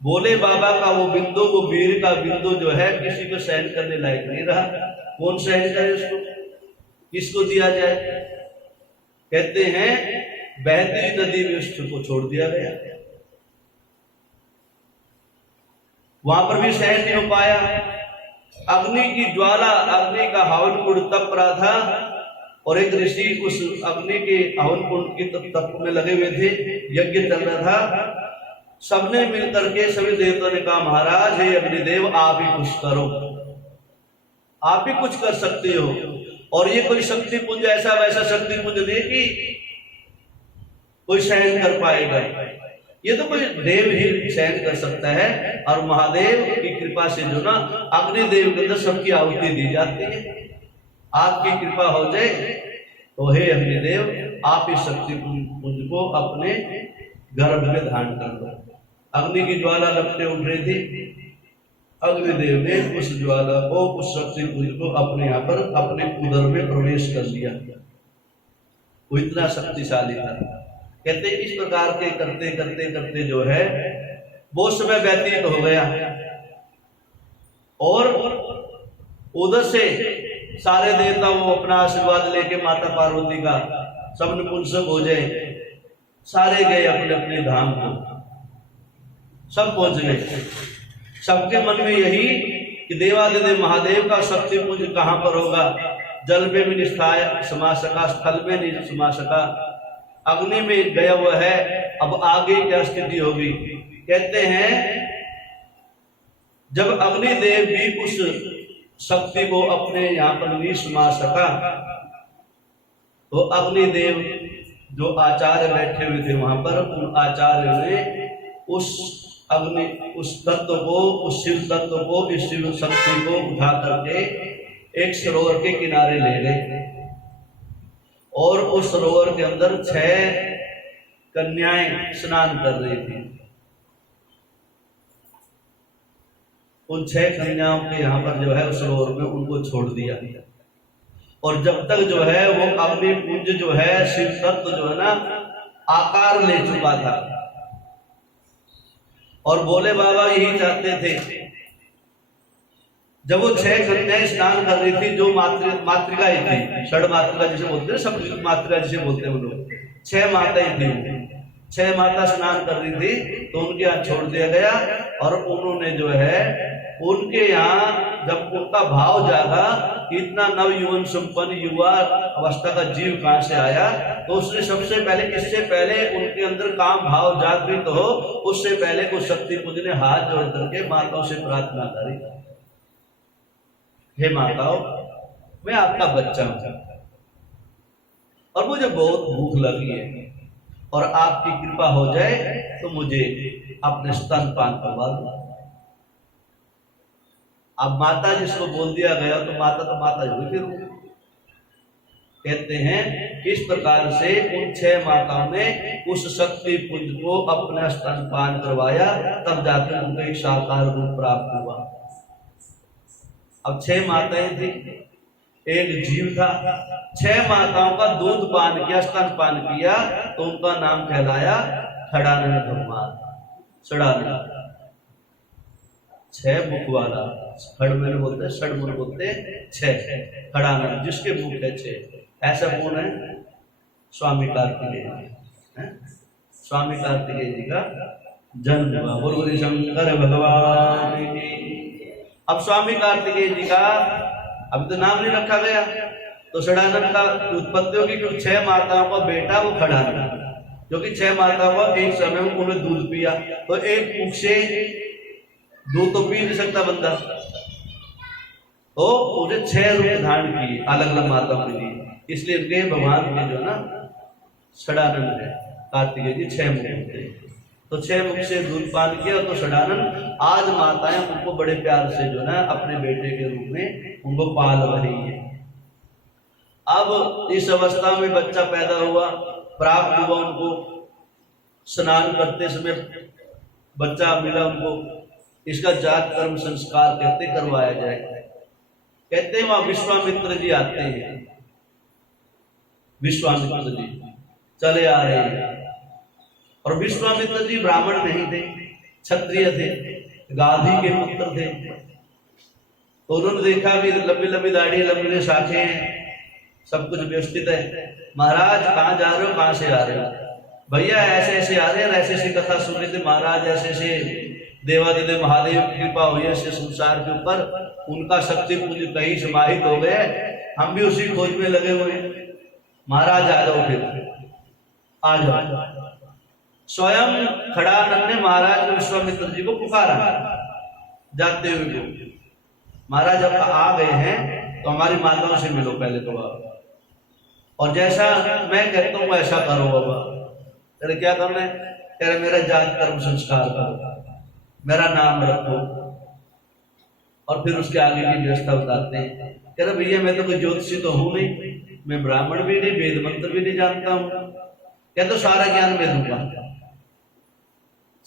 भोले बाबा का वो बिंदु, वो वीर का बिंदु जो है किसी को सहन करने लायक नहीं रहा। कौन सहन करे उसको, किसको दिया जाए। कहते हैं बहती नदी में उसको छोड़ दिया गया, वहां पर भी सहन नहीं हो पाया। अग्नि की ज्वाला, अग्नि का हवन कुंड तप रहा था, और एक ऋषि उस अग्नि के हवन कुंड की तप में लगे हुए थे, यज्ञ चल रहा था। सबने मिलकर के सभी देवताओं ने कहा महाराज हे अग्निदेव आप ही कुछ करो, आप ही कुछ कर सकते हो। और ये कोई शक्ति पुंज ऐसा वैसा शक्ति पुंज नहीं कि कोई सहन कर पाएगा, ये तो कोई देव ही सहन कर सकता है। और महादेव की कृपा से जो ना अग्निदेव के अंदर सबकी आहुति दी जाती है। आपकी कृपा हो जाए तो हे अग्निदेव आप इस शक्ति पुंज को अपने गर्भ में धारण कर लो। अग्नि की ज्वाला लपटे उठ रही थी, अग्निदेव ने उस ज्वाला को, उस शक्ति पुंज को अपने यहाँ पर अपने उदर में प्रवेश कर लिया। वो इतना शक्तिशाली था। कहते इस प्रकार के करते करते करते जो है वो समय व्यतीत हो गया और उधर से सारे देवता वो अपना आशीर्वाद लेके माता पार्वती का सब नपुंसक हो जाए, सारे गए अपने अपने धाम को, सब पहुंच गए। सबके मन में यही कि देवादिदेव महादेव का शक्ति पुंज कहां पर होगा। जल में भी नहीं समा सका, स्थल में नहीं समा सका, अग्नि में गया हुआ है, अब आगे क्या स्थिति होगी। कहते हैं जब अग्निदेव भी उस शक्ति को अपने यहाँ पर नहीं समा सका तो अग्निदेव जो आचार्य बैठे हुए थे वहां पर, उन आचार्यों ने उस तत्व को, उस शिव तत्व को, इस शिव शक्ति को उठा करके एक सरोवर के किनारे ले गए और उस सरोवर के अंदर 6 कन्याएं स्नान कर रही थी। उन 6 कन्याओं के यहाँ पर जो है उस सरोवर में उनको छोड़ दिया और जब तक जो है वो अग्निपुंज जो है शिव तत्व जो है ना आकार ले चुका था और भोले बाबा यही चाहते थे। जब वो 6 कन्याएं स्नान कर रही थी, जो मातृका थी, षड मातृका जिसे बोलते हैं, सब मातृका जिसे बोलते हैं वो लोग, 6 माताएं थी, 6 माता स्नान कर रही थी तो उनके यहाँ छोड़ दिया गया और उन्होंने जो है उनके यहाँ जब उनका भाव जागा इतना नवयुवन संपन्न युवा अवस्था का जीव कहां से आया, तो उसने सबसे पहले, इससे पहले उनके अंदर काम भाव जागृत हो, उससे पहले उस शक्ति पुंज ने हाथ जोड़ करके माताओं से प्रार्थना करी, हे माताओं मैं आपका बच्चा हूं और मुझे बहुत भूख लगी है और आपकी कृपा हो जाए तो मुझे अपने स्तनपान करवा दो। अब माता जिसको बोल दिया गया तो माता हुई फिर। कहते हैं इस प्रकार से उन 6 माताओं ने उस शक्ति पुंज को अपना स्तनपान करवाया, तब जाकर उनको एक साकार रूप प्राप्त हुआ। अब 6 माताएं थी, एक जीव था, 6 माताओं का दूध पान किया, स्तनपान किया तो उनका नाम कहलाया खड़ानंद भगवान। षडानंद 6 मुख वाला, खड़मन बोलते हैं, षडमन बोलते हैं 6, खड़ानंद जिसके मुख है 6। ऐसा कौन है? स्वामी कार्तिकेय। स्वामी कार्तिकेय जी का जन्म हुआ। बोलो शंकर भगवान की। अब स्वामी कार्तिकेय जी का अब तो नाम नहीं रखा गया, तो षडानंद का उत्पत्ति होगी क्योंकि 6 माताओं का बेटा वो खड़ानंद, क्योंकि 6 माताओं का एक समय में उन्होंने दूध पिया, तो एक मुख से दूध तो पी नहीं सकता बंदा, तो उन्हें 6 रूप धारण किए अलग अलग माताओं के लिए, इसलिए उनके भगवान के जो ना षडानंद है कार्तिकेय जी 6 मुख होते हैं। तो 6 मुख से दूध पान किया तो षडानंद आज माताएं उनको बड़े प्यार से जो ना अपने बेटे के रूप में उनको पाल रही है। अब इस अवस्था में बच्चा पैदा हुआ, प्राप्त हुआ, उनको स्नान करते समय बच्चा मिला उनको, इसका जात कर्म संस्कार कहते करवाया जाए। कहते हैं वहां विश्वामित्र जी आते हैं, विश्वामित्र जी चले आ रहे हैं और विश्वामित्र जी ब्राह्मण नहीं थे, क्षत्रिय थे, गाधी के पुत्र थे। तो उन्होंने देखा भी लंबी लंबी दाढ़ी, लंबी शाखें हैं, सब कुछ व्यवस्थित है। महाराज कहाँ जा रहे हो, कहाँ से आ रहे हो? भैया ऐसे ऐसे आ रहे हैं, ऐसे ऐसी कथा सुन रहे थे महाराज, ऐसे ऐसे देवादिदेव महादेव की कृपा हुई है ऐसे संसार के ऊपर, उनका शक्ति पुंज कहीं समाहित हो गए, हम भी उसी खोज में लगे हुए। महाराज आ जाओ, फिर आ जाओ। स्वयं खड़ानंद ने महाराज विश्वामित्र जी को पुकारा जाते हुए को, महाराज अब आ गए हैं तो हमारी माताओं से मिलो पहले तो आप, और जैसा मैं कहता हूँ ऐसा करो बाबा। तेरे क्या करना है? कह रहे मेरा जात कर्म संस्कार करो, मेरा नाम रखो, और फिर उसके आगे की व्यवस्था बताते हैं। कह रहे भैया मैं तो कोई ज्योतिषी तो हूं नहीं, मैं ब्राह्मण भी नहीं, वेद मंत्र भी नहीं जानता हूं। क्या तो सारा ज्ञान मैं दूंगा,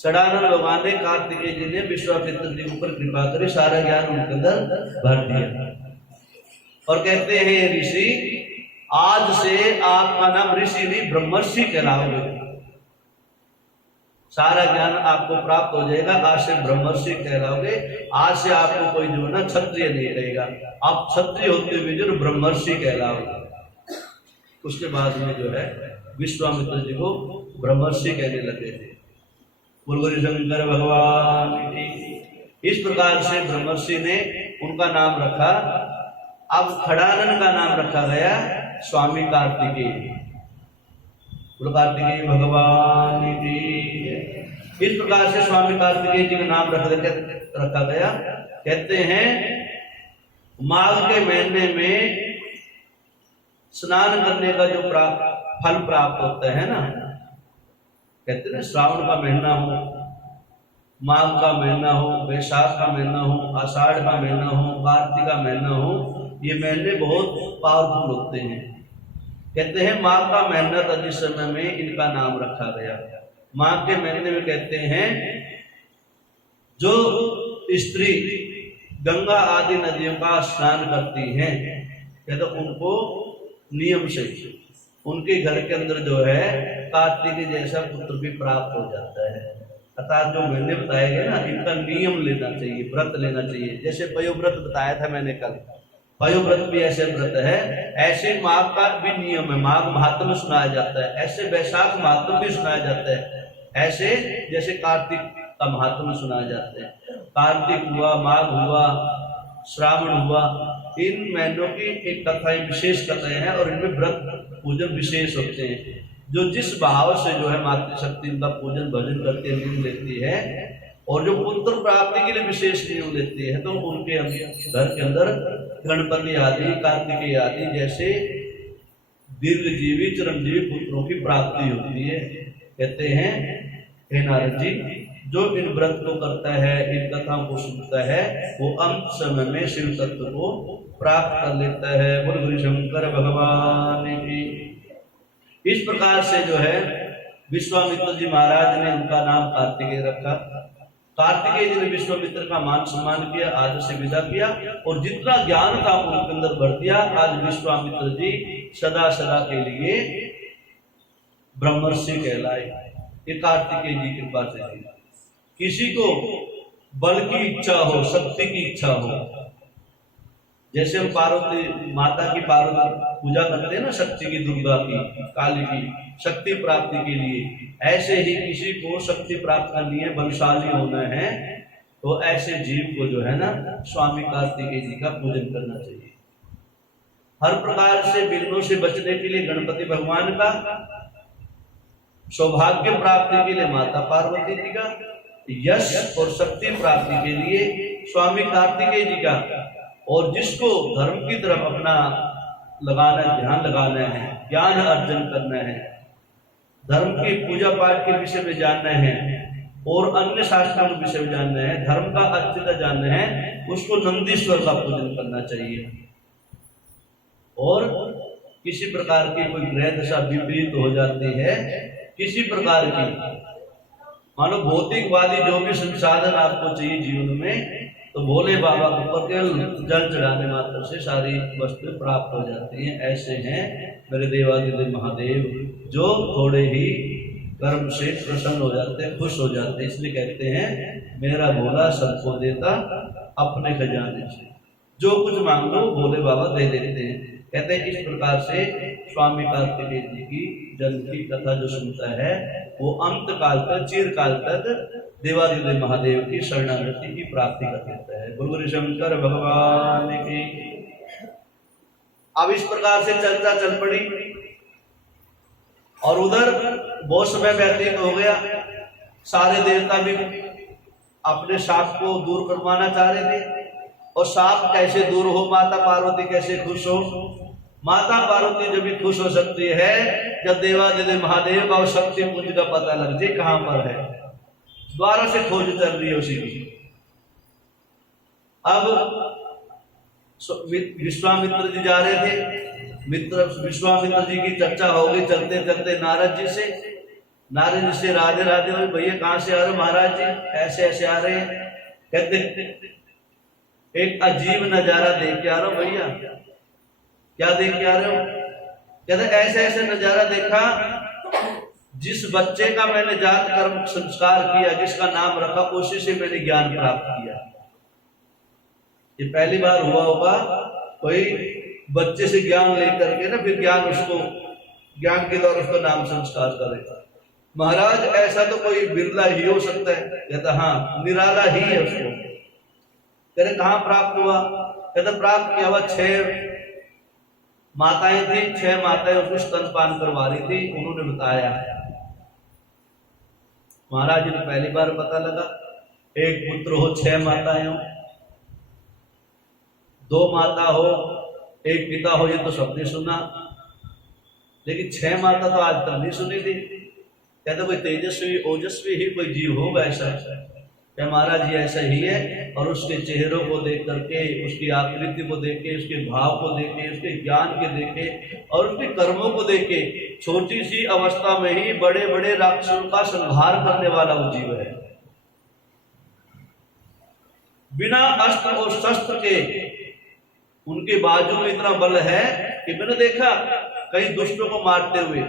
षडानन भगवान ने कार्तिकेय जी ने विश्वामित्र जी के ऊपर कृपा करी, सारा ज्ञान उनके अंदर भर दिया। और कहते हैं ऋषि, आज से आपका नाम ऋषि नहीं ब्रह्मर्षि कहलाओगे। सारा ज्ञान आपको प्राप्त हो जाएगा, आज से ब्रह्मर्षि कहलाओगे। आज से आपको कोई जो ना क्षत्रिय नहीं कहेगा, आप क्षत्रिय होते हुए जो ब्रह्मर्षि कहलाओगे। उसके बाद में जो है विश्वामित्र जी को ब्रह्मर्षि कहने लगे थे। गुरु शंकर भगवान की। इस प्रकार से ब्रह्मर्षि ने उनका नाम रखा। अब खड़ानन का नाम रखा गया स्वामी कार्तिकेय। कार्तिकेय भगवान की। इस प्रकार से स्वामी कार्तिकेय जी का नाम रखा गया। कहते हैं माघ के महीने में स्नान करने का जो फल प्राप्त होता है ना, कहते हैं श्रावण का महीना हो, माघ का महीना हो, वैशाख का महीना हो, आषाढ़ का महीना हो, कार्तिक का महीना हो, ये महीने बहुत पावरफुल होते हैं। कहते हैं माघ का महीना था जिस समय में इनका नाम रखा गया। माघ के महीने में कहते हैं जो स्त्री गंगा आदि नदियों का स्नान करती हैं, कहते उनको नियम से उनके घर के अंदर जो है कार्तिक जैसा पुत्र भी प्राप्त हो जाता है। अर्थात जो महीने बताए गए ना, इनका नियम लेना चाहिए, व्रत लेना चाहिए। जैसे पयोव्रत बताया था मैंने कल, पयोव्रत भी ऐसे व्रत है। ऐसे माघ का भी नियम है, माघ महात्म्य सुनाया जाता है। ऐसे वैशाख महात्म्य भी सुनाया जाता है। ऐसे जैसे कार्तिक का महात्म्य सुनाया जाता है। कार्तिक हुआ, माघ हुआ, श्रावण हुआ, इन महीनों की एक कथाएं, विशेष कथाएं हैं और इनमें व्रत पूजन विशेष होते हैं। जो जिस भाव से जो है मातृशक्ति उनका पूजन भजन करते हैं, नियम लेती है, और जो पुत्र प्राप्ति के लिए विशेष नियम लेती है, तो उनके घर के अंदर गणपति आदि, कार्तिकेय आदि जैसे दीर्घजीवी चिरंजीवी पुत्रों की प्राप्ति होती है। कहते हैं हे नारद जी, जो इन व्रत को करता है, इन कथाओं को सुनता है, वो अंत समय में शिव तत्व को प्राप्त कर लेता है। बोलो शंकर भगवान की। इस प्रकार से जो है विश्वामित्र जी महाराज ने उनका नाम कार्तिकेय रखा। कार्तिकेय जी ने विश्वामित्र का मान सम्मान किया, आदर से विदा किया, और जितना ज्ञान था उनके अंदर भर दिया। आज विश्वामित्र जी सदा सदा के लिए ब्रह्मर्षि कहलाए। ये कार्तिकेय जी की कृपा से। किसी को बल की इच्छा हो, शक्ति की इच्छा हो, जैसे हम पार्वती माता की पार्वती पूजा करते हैं ना, शक्ति की, दुर्गा की, काली की, शक्ति प्राप्ति के लिए, ऐसे ही किसी को शक्ति प्राप्त करनी है, बलशाली होना है, तो ऐसे जीव को जो है ना स्वामी कार्तिकेय जी का पूजन करना चाहिए। हर प्रकार से विघ्नों से बचने के लिए गणपति भगवान का, सौभाग्य प्राप्ति के लिए माता पार्वती जी का, यश और शक्ति प्राप्ति के लिए स्वामी कार्तिकेय जी का, और जिसको धर्म की तरफ अपना लगाना, ध्यान लगाना है, ज्ञान अर्जन करना है, धर्म की पूजा पाठ के विषय में जानना है, और अन्य शास्त्रों के विषय में जानना है, धर्म का अस्तित्व जानना है, उसको नंदीश्वर का पूजन करना चाहिए। और किसी प्रकार की कोई ग्रह दशा विपरीत हो जाती है, किसी प्रकार की, मानो भौतिकवादी जो भी संसाधन आपको चाहिए जीवन में, तो भोले बाबा को केवल जल चढ़ाने मात्र से सारी वस्तुएं प्राप्त हो जाती हैं। ऐसे हैं मेरे देवादिदेव महादेव, जो थोड़े ही कर्म से प्रसन्न हो जाते हैं, खुश हो जाते हैं। इसलिए कहते हैं मेरा भोला सबको देता अपने खजाने से, जो कुछ मांग लो भोले बाबा दे देते हैं। कहते हैं इस प्रकार से स्वामी कार्तिकेय जी की जन्म की कथा जो सुनता है, वो अंत काल तक, चिरकाल तक देवादिदेव महादेव की शरणागति की प्राप्ति कर देता है। गुरु शंकर भगवान की। अब इस प्रकार से चर्चा चल पड़ी, और उधर बहुत समय व्यतीत हो गया। सारे देवता भी अपने शाप को दूर करवाना चाह रहे थे, और शाप कैसे दूर हो, माता पार्वती कैसे खुश हो। माता पार्वती जब भी खुश हो सकती है जब देवादिदेव महादेव का शक्ति पुंज का पता लग जाए कहां पर है। द्वारा से खोज चल रही है उसी की। अब विश्वामित्र जी जा रहे थे, विश्वामित्र जी की चर्चा हो गई चलते चलते नारद जी से। नारद जी से राधे राधे बोले, भैया कहाँ से आ रहे हो महाराज जी, ऐसे ऐसे आ रहे हैं। कहते एक अजीब नजारा देख के आ रहा हूं भैया। क्या देख के आ रहे हो? कहते ऐसे ऐसे नजारा देखा, जिस बच्चे का मैंने जात कर्म संस्कार किया, जिसका नाम रखा, उसी से मैंने ज्ञान प्राप्त किया। ये पहली बार हुआ होगा कोई बच्चे से ज्ञान लेकर के ना, फिर ज्ञान के द्वारा उसका नाम संस्कार करेगा। महाराज ऐसा तो कोई बिरला ही हो सकता है। कहता हाँ, निराला ही है उसको। कहते कहाँ प्राप्त हुआ? कहते प्राप्त किया हुआ 6 माताएं थी, 6 माताएं उसको स्तनपान करवा रही थी, उन्होंने बताया। महाराज जी ने पहली बार पता लगा, एक पुत्र हो 6 माताएं हो, 2 माता हो, एक पिता हो, ये तो सबने सुना, लेकिन 6 माता तो आज तक नहीं सुनी थी। कहते कोई तेजस्वी ओजस्वी ही कोई जीव होगा ऐसा। क्या महाराज जी ऐसा ही है। और उसके चेहरों को देख करके, उसकी आकृति को देख के, उसके भाव को देख के, उसके ज्ञान के देख के और उसके कर्मों को देख के, छोटी सी अवस्था में ही बड़े बड़े राक्षसों का संहार करने वाला वो जीव है। बिना अस्त्र और शस्त्र के उनके बाजू में इतना बल है कि मैंने देखा कई दुष्टों को मारते हुए,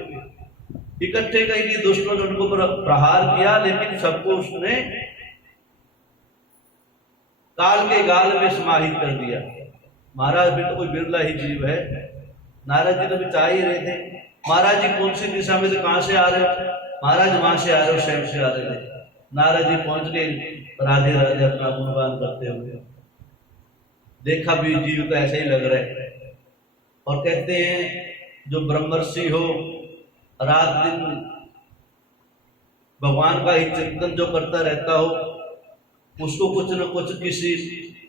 इकट्ठे कई दुष्टों ने उनको प्रहार किया, लेकिन सबको उसने काल के गाल में समाहित कर दिया। महाराज भी तो कोई बिरला ही जीव है। नारद जी तो भी चाह ही रहे थे, महाराज जी कौन सी दिशा में से कहां से आ रहे हो? महाराज वहां से आ रहे हो, शहर से आ रहे थे। नारद जी पहुंच गए, राधे राधे अपना गुणगान करते हुए। देखा भी जीव तो ऐसे ही लग रहा है। और कहते हैं जो ब्रह्मर्षि हो, रात दिन भगवान का ही चिंतन जो करता रहता हो, उसको कुछ न कुछ किसी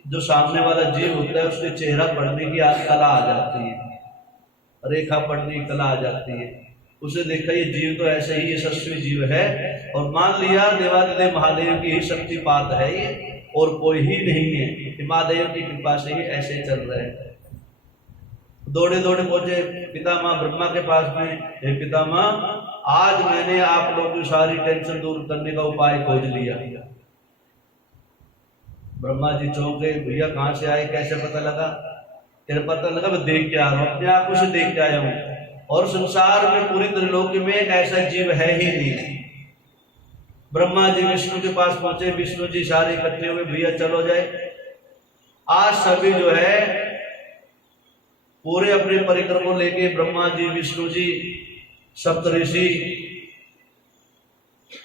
जो सामने वाला जीव होता है उसके चेहरा पढ़ने की कला आ जाती है, रेखा पढ़ने की कला आ जाती है। उसे देखा ये जीव तो ऐसे ही यशस्वी जीव है, और मान लिया देवादिदेव महादेव की ही शक्तिपात है ये, और कोई ही नहीं है। महादेव की कृपा से ही ऐसे चल रहे हैं। दौड़े दौड़े पहुंचे पितामह ब्रह्मा के पास में। हे पितामह, आज मैंने आप लोगों की सारी टेंशन दूर करने का उपाय खोज लिया। ब्रह्मा जी चौंक गए, भैया कहाँ से आए, कैसे पता लगा? फिर पता लगा मैं देख के आ रहा हूँ, अपने आंखों से देख के आया हूँ, और संसार में पूरी त्रिलोकी में ऐसा जीव है ही नहीं। ब्रह्मा जी विष्णु के पास पहुंचे, विष्णु जी सारे इकट्ठे हुए, भैया चलो जाए। आज सभी जो है पूरे अपने परिकर को लेके ब्रह्मा जी, विष्णु जी, सप्तऋषि,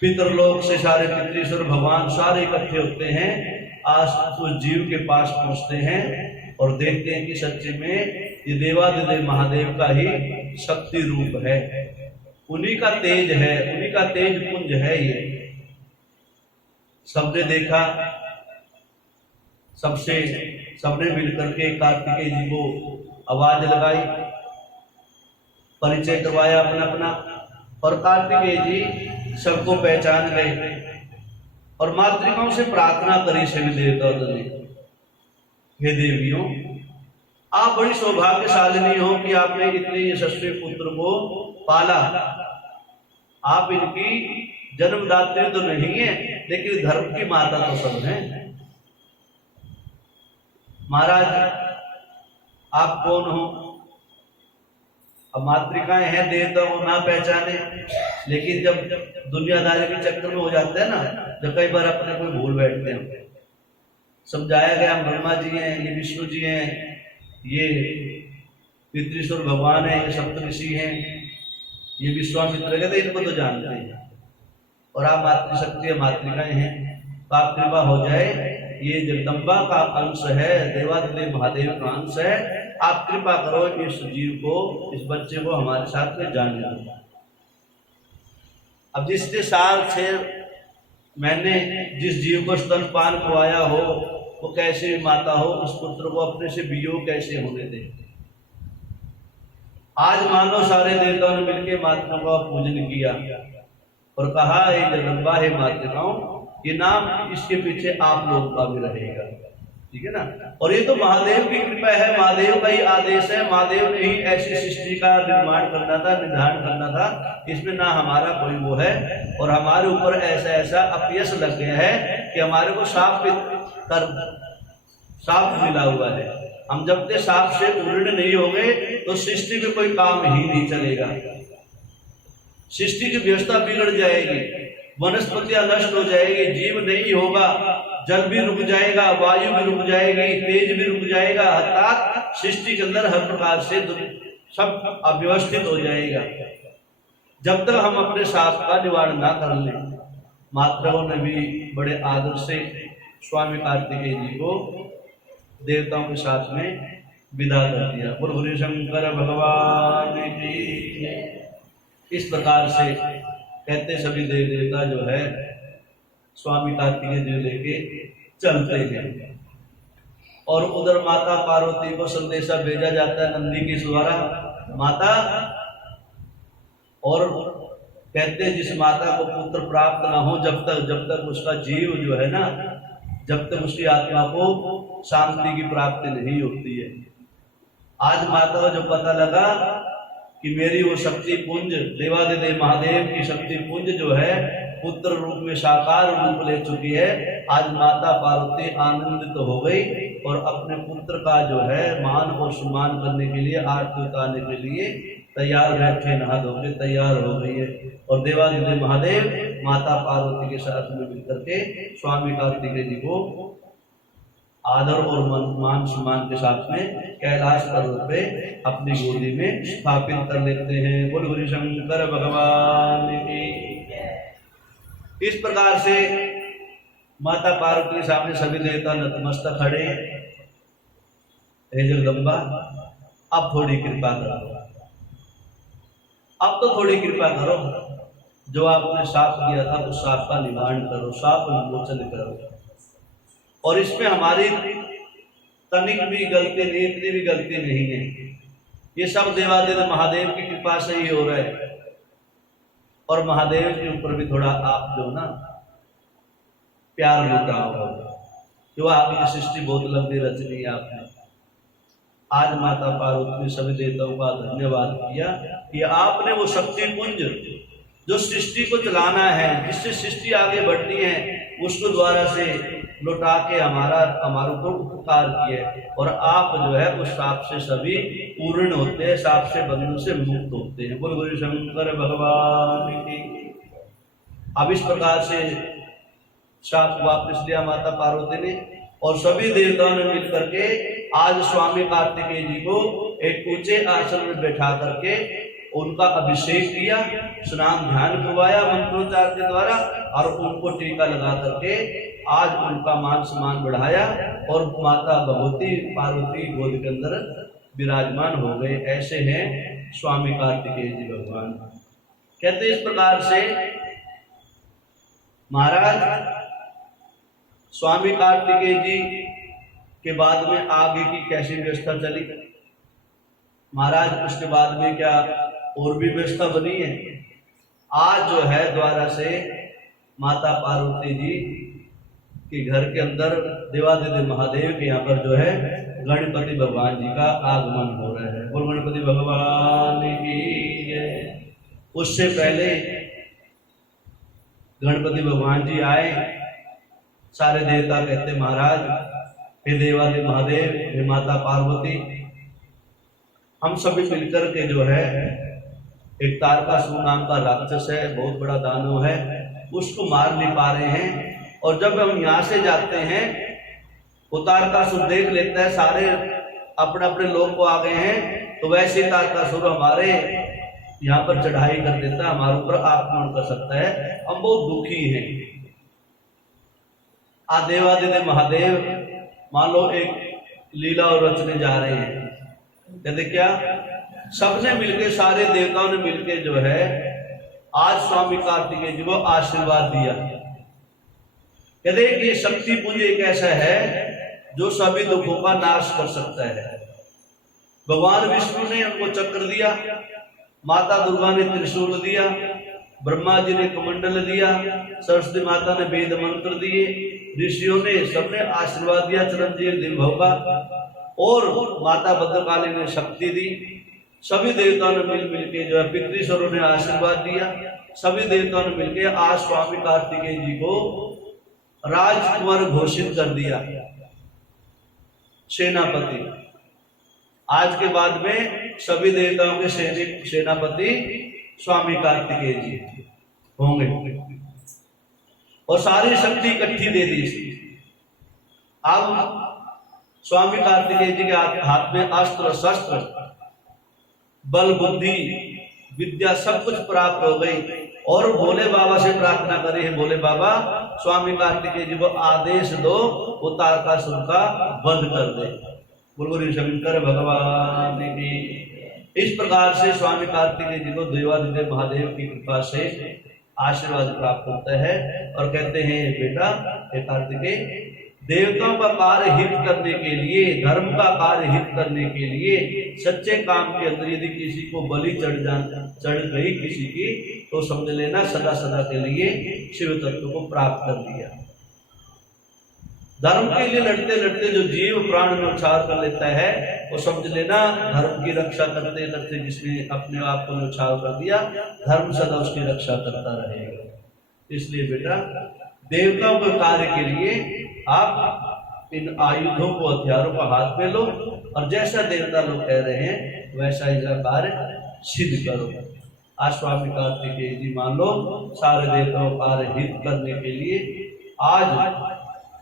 पितरलोक से सारे पितृश्वर भगवान सारे इकट्ठे होते हैं। आज उस जीव के पास पहुंचते हैं और देखते हैं कि सच्चे में ये देवादिदेव महादेव का ही शक्ति रूप है, उन्हीं का तेज है, उन्हीं का तेज पुंज है ये। सबने देखा, सबने मिलकर के कार्तिकेय जी को आवाज लगाई, परिचय करवाया अपना अपना, और कार्तिकेय जी सबको पहचान गए और मातृकाओं से प्रार्थना करी सभी देवताओं ने, हे देवियों, आप बड़ी सौभाग्यशालिनी हो कि आपने इतने यशस्वी पुत्र को पाला। आप इनकी जन्मदात्री तो नहीं है, लेकिन धर्म की माता तो सब हैं। महाराज आप कौन हो? अब मातृकाएं हैं, देवता को ना पहचाने, लेकिन जब दुनियादारी के चक्कर में हो जाते हैं ना, जब कई बार अपने को भूल बैठते हैं। समझाया गया ब्रह्मा जी हैं, ये विष्णु जी हैं, ये पितृश्वर भगवान है, ये सप्तऋषि हैं, ये विश्वामित्र, कहते इनको तो जानते हैं, और आप मातृशक्ति मातृकाएं हैं, तो आप कृपा हो जाए, ये जगदम्बा का अंश है, देवादिदेव महादेव का अंश है, आप कृपा करो इस जीव को, इस बच्चे को हमारे साथ में जान जाए। अब जिसके साल 6 महीने जिस जीव को स्तनपान करवाया हो, वो कैसे माता हो, उस पुत्र को अपने से वियोग कैसे होने दे। आज मानो सारे देवताओं ने मिलकर माताओं का पूजन किया और कहा, ये जगदम्बा है मातृकाओं, ये नाम इसके पीछे आप लोगों का भी रहेगा। ठीक है ना। और ये तो महादेव की कृपा है, महादेव का ही आदेश है, महादेव ने ही ऐसी सृष्टि का निर्माण करना था, निर्धारण करना था। इसमें ना हमारा कोई वो है, और हमारे ऊपर ऐसा ऐसा अपयश लग गया है कि हमारे को साफ मिला हुआ है। हम जब तक साफ से पूर्ण नहीं हो गए तो सृष्टि में कोई काम ही नहीं चलेगा। सृष्टि की व्यवस्था बिगड़ जाएगी, वनस्पतियां नष्ट हो जाएगी, जीव नहीं होगा, जल भी रुक जाएगा, वायु भी रुक जाएगी, तेज भी रुक जाएगा, अर्थात सृष्टि के अंदर हर प्रकार से सब अव्यवस्थित हो जाएगा। जब तक हम अपने शाप का निवारण ना कर लें। माताओं ने भी बड़े आदर से स्वामी कार्तिकेय जी को देवताओं के साथ में विदा कर दिया। बोल हरि शंकर भगवान की। इस प्रकार से कहते सभी देव देवता जो है स्वामी कार्तिकेय जी लेके चलते हैं, और उधर माता पार्वती को संदेशा भेजा जाता है नंदी के द्वारा। माता, और कहते जिस माता को पुत्र प्राप्त ना हो जब तक उसका जीव जो है ना, जब तक उसकी आत्मा को शांति की प्राप्ति नहीं होती है। आज माता को जो पता लगा कि मेरी वो शक्ति पुंज, देवादिदेव महादेव की शक्ति पुंज जो है पुत्र रूप में साकार रूप ले चुकी है, आज माता पार्वती आनंदित हो गई और अपने पुत्र का जो है मान और सम्मान करने के लिए, आरती उतारने के लिए तैयार बैठे, नहा धो के तैयार हो गई है। और देवादिदेव महादेव माता पार्वती के साथ में मिलकर के स्वामी कार्तिकेय जी को आदर और मान सम्मान के साथ में कैलाश पर्वत पे अपनी गोदी में स्थापित कर लेते हैं। बोल हरि शंकर भगवान की। इस प्रकार से माता पार्वती के सामने सभी देवता नतमस्तक खड़े। हे जगदम्बा, अब थोड़ी कृपा करो, अब तो थोड़ी कृपा करो, जो आपने साफ दिया था उस साफ का निवारण करो, साफ विमोचन करो। और इसमें हमारी तनिक भी गलती नहीं, इतनी भी गलती नहीं है, ये सब देवादिदेव महादेव की कृपा से ही हो रहा है। और महादेव के ऊपर भी थोड़ा आप जो ना प्यार लुटाओ, जो आपकी सृष्टि बहुत लंबी रचनी है आपने। आज माता पार्वती ने सभी देवताओं का धन्यवाद किया कि आपने वो शक्ति पुंज जो सृष्टि को चलाना है, जिससे सृष्टि आगे बढ़ती है, उसको द्वारा से लौटा के हमारे को उपकार किए। और आप जो है उस साप से सभी पूर्ण होते हैं, साप से बंधन से मुक्त होते हैं। बोल हरि शंकर भगवान की। अब इस प्रकार से साप वापस लिया माता पार्वती ने, और सभी देवताओं ने मिलकर के आज स्वामी कार्तिकेय जी को एक ऊंचे आसन में बैठा करके उनका अभिषेक किया, स्नान ध्यान करवाया मंत्रोच्चार के द्वारा, और उनको टीका लगा करके आज उनका मान सम्मान बढ़ाया, और माता भगवती पार्वती गोद के अंदर विराजमान हो गए। ऐसे हैं स्वामी कार्तिकेय जी भगवान। कहते इस प्रकार से महाराज स्वामी कार्तिकेय जी के बाद में आगे की कैसी व्यवस्था चली महाराज, उसके बाद में क्या और भी व्यवस्था बनी है। आज जो है द्वारा से माता पार्वती जी के घर के अंदर देवादिदेव महादेव के यहाँ पर जो है गणपति भगवान जी का आगमन हो रहा है। बोल गणपति भगवान की। उससे पहले गणपति भगवान जी आए, सारे देवता कहते महाराज, हे देवादिदेव महादेव, हे माता पार्वती, हम सभी मिलकर के जो है एक तारकासुर नाम का राक्षस है, बहुत बड़ा दानव है, उसको मार नहीं पा रहे हैं। और जब हम यहाँ से जाते हैं वो तारकासुर देख लेता है सारे अपने अपने लोग को आ गए हैं, तो वैसे तारकासुर हमारे यहाँ पर चढ़ाई कर देता है, हमारे ऊपर आक्रमण कर सकता है, हम बहुत दुखी हैं। देवादिदेव महादेव मान लो एक लीला और रचने जा रहे हैं। कहते क्या, सबने मिलके, सारे देवताओं ने मिलके जो है आज स्वामी कार्तिकेय जी को आशीर्वाद दिया। कहते ये शक्ति पुंज एक ऐसा है जो सभी दुखों का नाश कर सकता है। भगवान विष्णु ने उनको चक्र दिया, माता दुर्गा ने त्रिशूल दिया, ब्रह्मा जी ने कमंडल दिया, सरस्वती माता ने वेद मंत्र दिए, ऋषियों ने सबने आशीर्वाद दिया चिरंजीव दिव्य का, और माता भद्रकाली ने शक्ति दी। सभी देवताओं ने मिल के जो है पितृश्वरों ने आशीर्वाद दिया। सभी देवताओं ने मिलकर आज स्वामी कार्तिकेय जी को राजकुमार घोषित कर दिया, सेनापति। आज के बाद में सभी देवताओं के सेनापति स्वामी कार्तिकेय जी होंगे, और सारी शक्ति इकट्ठी दे दी। अब स्वामी कार्तिकेय जी के हाथ में अस्त्र शस्त्र बल बुद्धि विद्या सब कुछ प्राप्त हो गई, और भोले बाबा से प्रार्थना करी है, भोले बाबा स्वामी कार्तिकेय जी को आदेश दो वो तारकासुर का वध कर दे। गुरु शंकर भगवान की। इस प्रकार से स्वामी कार्तिकेय जी को देवादिदेव महादेव की कृपा से आशीर्वाद प्राप्त होता है, और कहते हैं बेटा हे कार्तिकेय, देवताओं का कार्य हित करने के लिए, धर्म का कार्य हित करने के लिए, सच्चे काम के अंदर यदि किसी को बलि चढ़ गई किसी की, तो समझ लेना सदा सदा के लिए शिव तत्व को प्राप्त कर लिया। धर्म के लिए लड़ते लड़ते जो जीव प्राण न्यौछावर कर लेता है, वो समझ लेना धर्म की रक्षा करते करते जिसने अपने आप को न्यौछावर कर दिया, धर्म सदा उसकी रक्षा करता रहेगा। इसलिए बेटा देवताओं के कार्य के लिए आप इन आयुधों को, हथियारों को हाथ में लो, और जैसा देवता लोग कह रहे हैं वैसा इसका कार्य सिद्ध करो। आज स्वामी कार्तिकेय जी मान लो सारे देवताओं का कार्य हित करने के लिए आज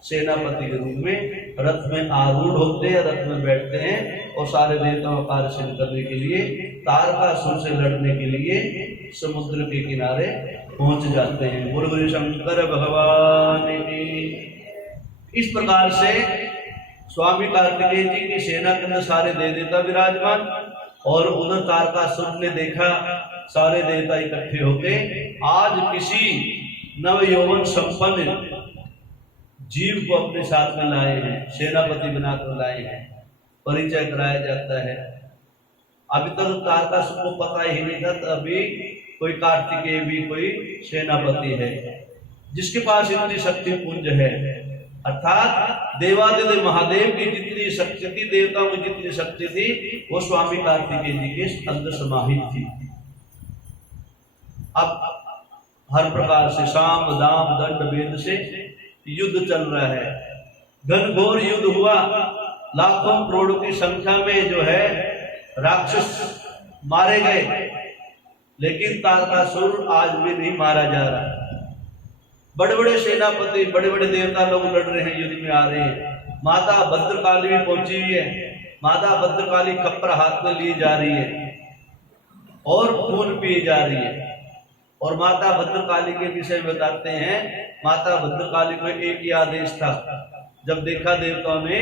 सेनापति के रूप में रथ में आरूढ़ होते हैं, रथ में बैठते हैं, और सारे देवताओं का कार्य सिद्ध करने के लिए तारकासुर से लड़ने के लिए समुद्र के किनारे पहुंच जाते हैं। गुरु शंकर भगवान की। इस प्रकार से स्वामी कार्तिकेय जी की सेना के अंदर सारे देवता विराजमान, और उधर तारकासुर ने देखा सारे देवता इकट्ठे होके आज किसी नव यौवन संपन्न जीव को अपने साथ में लाए हैं, सेनापति बनाकर लाए हैं। परिचय कराया जाता है। अभी तक तारकासुर को पता ही नहीं था, अभी कोई कार्तिकेय भी कोई सेनापति है जिसके पास इतनी शक्ति पुंज है, अर्थात देवादिदेव महादेव की जितनी शक्ति थी, देवताओं की जितनी शक्ति थी, वो स्वामी कार्तिकेय जी के अंदर समाहित थी। अब हर प्रकार से साम दाम दंड भेद से युद्ध चल रहा है, घनघोर युद्ध हुआ, लाखों करोड़ों की संख्या में जो है राक्षस मारे गए, लेकिन तारकासुर आज भी नहीं मारा जा रहा। बड़े बड़े सेनापति, बड़े बड़े देवता लोग लड़ रहे हैं, युद्ध में आ रहे हैं। माता भद्रकाली भी पहुंची हुई है, माता भद्रकाली खप्पर हाथ में ली जा रही है और खून पी जा रही है। और माता भद्रकाली के विषय में बताते हैं, माता भद्रकाली को एक ही आदेश था, जब देखा देवताओं ने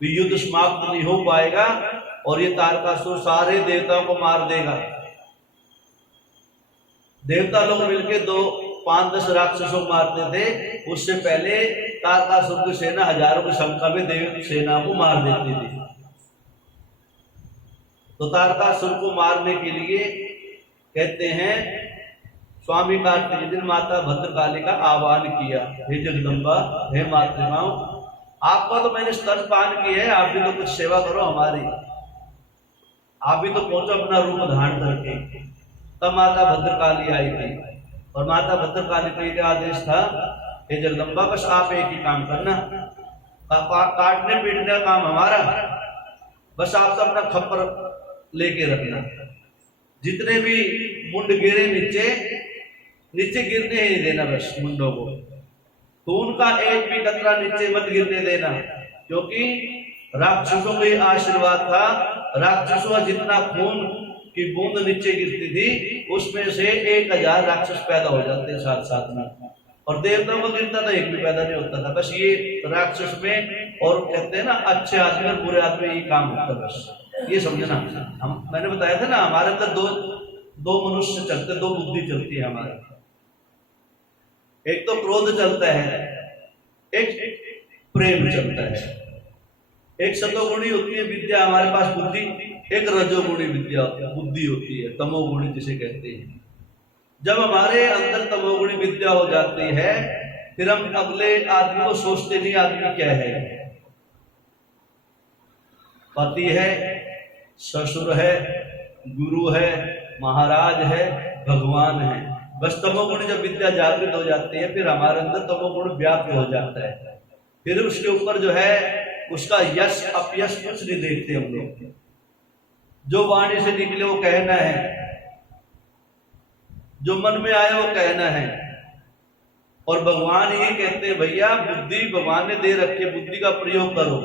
युद्ध समाप्त नहीं हो पाएगा और ये तारकासुर सारे देवताओं को मार देगा, देवता लोग मिलके 5-10 राक्षसों को मारते थे, उससे पहले तारकासुर की सेना हजारों की संख्या में देव सेना को मार देती थी। तो तारकासुर को मारने के लिए कहते हैं स्वामी कार्तिक दिन माता भद्रकाली का आह्वान किया, हे जगदम्बा, हे मातृमाओ, आपका तो मैंने स्तनपान किया है, आप भी तो कुछ सेवा करो हमारी, आप भी तो पहुंचो अपना रूप धारण करके। तब माता भद्रकाली आई थी और माता भद्रकाली का एक आदेश था, हे जगदम्बा, बस आप एक ही काम करना, काटने पीटने का काम हमारा, बस आप तो अपना खप्पर लेके रखना, जितने भी मुंड गिरे नीचे गिरने ही देना, बस मुंडों को, तो उनका एक भी कतरा नीचे मत गिरने देना, क्योंकि राक्षसों का आशीर्वाद था, राक्षसों का जितना खून की बूंद नीचे गिरती थी उसमें से 1000 राक्षस पैदा हो जाते हैं साथ साथ में, और देवताओं को गिरता था एक भी पैदा नहीं होता था। बस ये राक्षस में, और कहते हैं ना अच्छे आदमी और बुरे आदमी ये काम होता है, बस ये समझना। मैंने बताया था ना, हमारे अंदर दो मनुष्य चलते, 2 बुद्धि चलती है हमारी, एक तो क्रोध चलता है, एक प्रेम चलता है, एक सतोगुणी होती है विद्या हमारे पास बुद्धि, एक रजोगुणी विद्या बुद्धि होती है, तमोगुणी जिसे कहते हैं। जब हमारे अंदर तमोगुणी विद्या हो जाती है, फिर हम अगले आदमी को सोचते नहीं आदमी क्या है, पति है, ससुर है, गुरु है, महाराज है, भगवान है। बस तमोगुण जब विद्या जागृत हो जाती है, फिर हमारे अंदर तमोगुण व्याप्त हो जाता है। फिर उसके ऊपर जो है उसका यश अपयश कुछ नहीं देखते हम लोग। जो वाणी से निकले वो कहना है, जो मन में आए वो कहना है। और भगवान ये कहते हैं भैया बुद्धि भगवान ने दे रखी, बुद्धि का प्रयोग करो।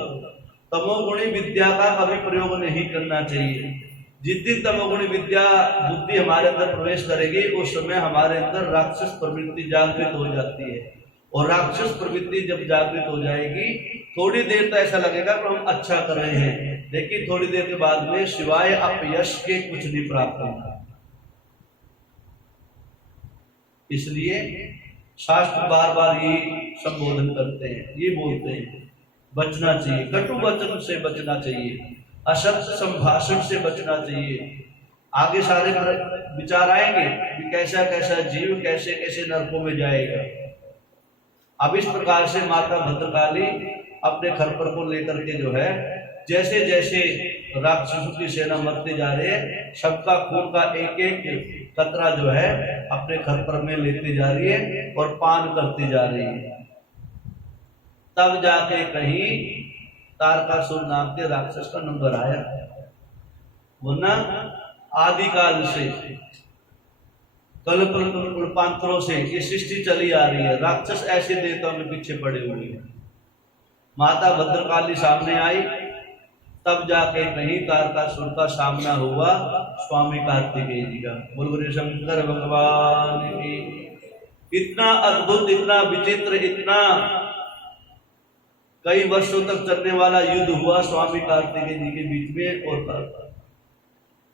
तमोगुणी विद्या का कभी प्रयोग नहीं करना चाहिए। जिस दिन तमोगुणी विद्या बुद्धि हमारे अंदर प्रवेश करेगी, उस समय हमारे अंदर राक्षस प्रवृत्ति जागृत हो जाती है। और राक्षस प्रवृत्ति जब जागृत हो जाएगी, थोड़ी देर तो ऐसा लगेगा कि हम अच्छा कर रहे हैं, लेकिन थोड़ी देर के बाद में सिवाय अपयश के कुछ नहीं प्राप्त होगा। इसलिए शास्त्र बार बार ये संबोधन करते हैं, ये बोलते हैं बचना चाहिए, कटु वचन से बचना चाहिए, असत्य संभाषण से बचना चाहिए। आगे सारे विचार आएंगे कि कैसा कैसा जीव कैसे कैसे नरकों में जाएगा। अब इस प्रकार से माता भद्रकाली अपने खरपर को लेकर के जो है जैसे जैसे राक्षसों की सेना मरते जा रहे हैं, सबका खून का एक एक कतरा जो है अपने खरपर में लेते जा रही है और पान करते जा रही है। तब जाके कहीं तारकासुर नाम के राक्षस का नंबर आया। वरना आदिकाल से कल्पांतरों से ये सृष्टि चली आ रही है, राक्षस ऐसे देवताओं के पीछे पड़े हुए हैं। माता भद्रकाली सामने आई, तब जाके कहीं तारकासुर का सामना हुआ स्वामी कार्तिकेय जी का। बोल शंकर भगवान की। इतना अद्भुत, इतना विचित्र, इतना कई वर्षों तक चलने वाला युद्ध हुआ स्वामी कार्तिकेय जी के बीच में और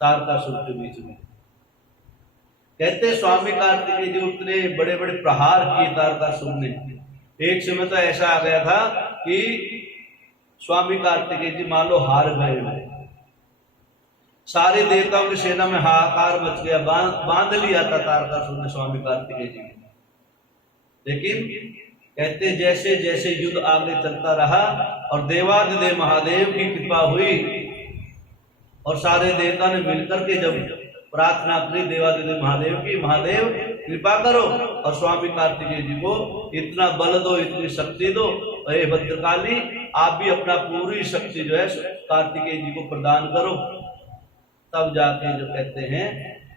तारकासुर के बीच में। कहते स्वामी कार्तिकेय जी उतने बड़े बड़े प्रहार किए तारकासुर ने। एक समय तो ऐसा आ गया था कि स्वामी कार्तिकेय जी मान लो हार गए, सारे देवताओं की सेना में हाहाकार मच गया, बांध लिया था तारकासुर ने स्वामी कार्तिकेय जी। लेकिन कहते जैसे जैसे युद्ध आगे चलता रहा और देवादिदेव महादेव की कृपा हुई और सारे देवता ने मिलकर के जब प्रार्थना करी देवादिदेव महादेव की, महादेव कृपा करो और स्वामी कार्तिकेय जी को इतना बल दो, इतनी शक्ति दो, अरे भद्रकाली आप भी अपना पूरी शक्ति जो है कार्तिकेय जी को प्रदान करो। तब जाके जो कहते हैं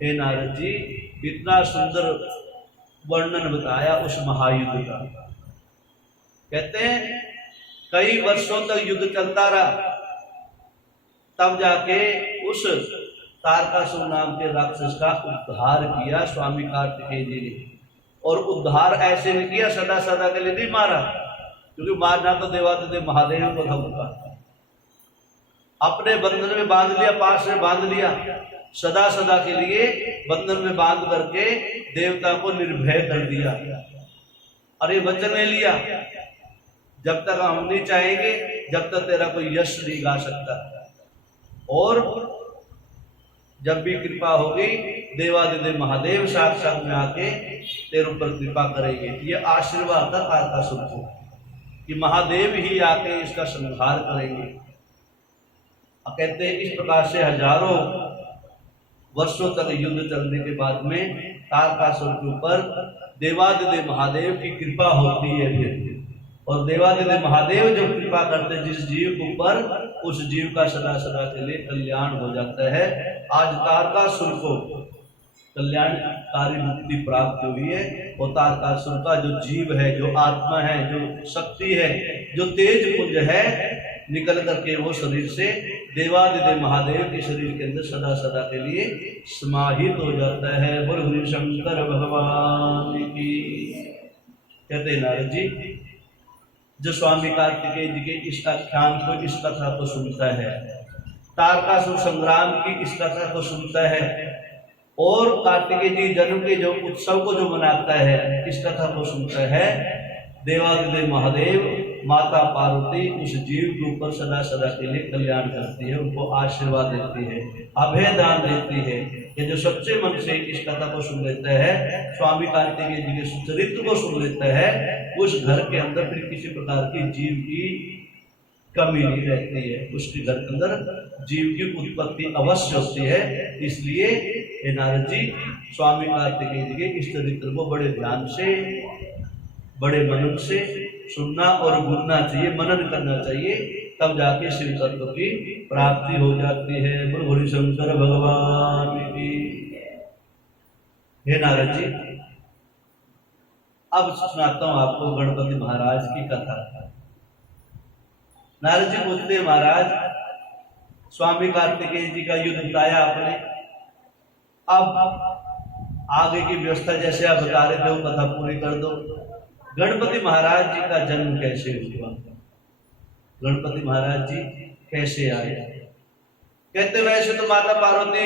हे नारद जी, इतना सुंदर वर्णन बताया उस महायुद्ध का। कहते हैं कई वर्षों तक युद्ध चलता रहा, तब जाके उस तारकासुर नाम के राक्षस का उद्धार किया स्वामी कार्तिकेय जी ने। और उद्धार ऐसे नहीं किया, सदा सदा के लिए नहीं मारा, क्योंकि मारना तो देवादिदेव महादेव को था उनका। अपने बंधन में बांध लिया, पास में बांध लिया, सदा सदा के लिए बंधन में बांध करके देवता को निर्भय कर दिया। अरे वचन ले लिया, जब तक हम नहीं चाहेंगे जब तक तेरा कोई यश नहीं गा सकता, और जब भी कृपा होगी देवादिदेव महादेव साक्षात में आके तेरे ऊपर कृपा करेंगे। ये आशीर्वाद था तारकासुर को कि महादेव ही आके इसका संहार करेंगे। कहते हैं इस प्रकार से हजारों वर्षों तक युद्ध चलने के बाद में तारकासुर के ऊपर देवादिदेव महादेव की कृपा होती है फिर। और देवादिदेव महादेव जब कृपा करते जिस जीव के ऊपर, उस जीव का सदा सदा के लिए कल्याण हो जाता है। आज तारकासुर को कल्याणकारी मुक्ति प्राप्त हुई है। और तारकासुर का जो जीव है, जो आत्मा है, जो शक्ति है, जो तेज पुंज है, निकल करके वो शरीर से देवादिदेव महादेव के शरीर के अंदर सदा सदा के लिए समाहित हो जाता है। बोल शंकर भगवान की। कहते नारद जी, जो स्वामी कार्तिकेय जी के इस आख्यान को, इस कथा को सुनता है, तारकासुर संग्राम की इस कथा को सुनता है, और कार्तिकेय जी जन्म के जो उत्सव को जो मनाता है, इस कथा को सुनता है, देवादिदेव महादेव माता पार्वती उस जीव के ऊपर सदा सदा के लिए कल्याण करती है, उनको आशीर्वाद देती है, अभय दान देती है। कि जो सच्चे मन से इस कथा को सुन लेता है, स्वामी कार्तिकेय जी के चरित्र को सुन लेता है, उस घर के अंदर फिर किसी प्रकार की जीव की कमी नहीं रहती है, उसके घर के अंदर जीव की उत्पत्ति अवश्य होती है। इसलिए हे नारद जी, स्वामी कार्तिकेय जी के इस चरित्र को बड़े ध्यान से, बड़े मनन से सुनना और गुनना चाहिए, मनन करना चाहिए, तब जाके शिव तत्व की प्राप्ति हो जाती है। बोलो शंकर भगवान की। हे नारद जी, अब सुनाता हूं आपको गणपति महाराज की कथा। नारद जी पूछते हैं, महाराज स्वामी कार्तिकेय जी का युद्ध बताया आपने, अब आगे की व्यवस्था जैसे आप बता रहे थे वो कथा पूरी कर दो। गणपति महाराज जी का जन्म कैसे हुआ, गणपति महाराज जी कैसे आए? कहते वैसे तो माता पार्वती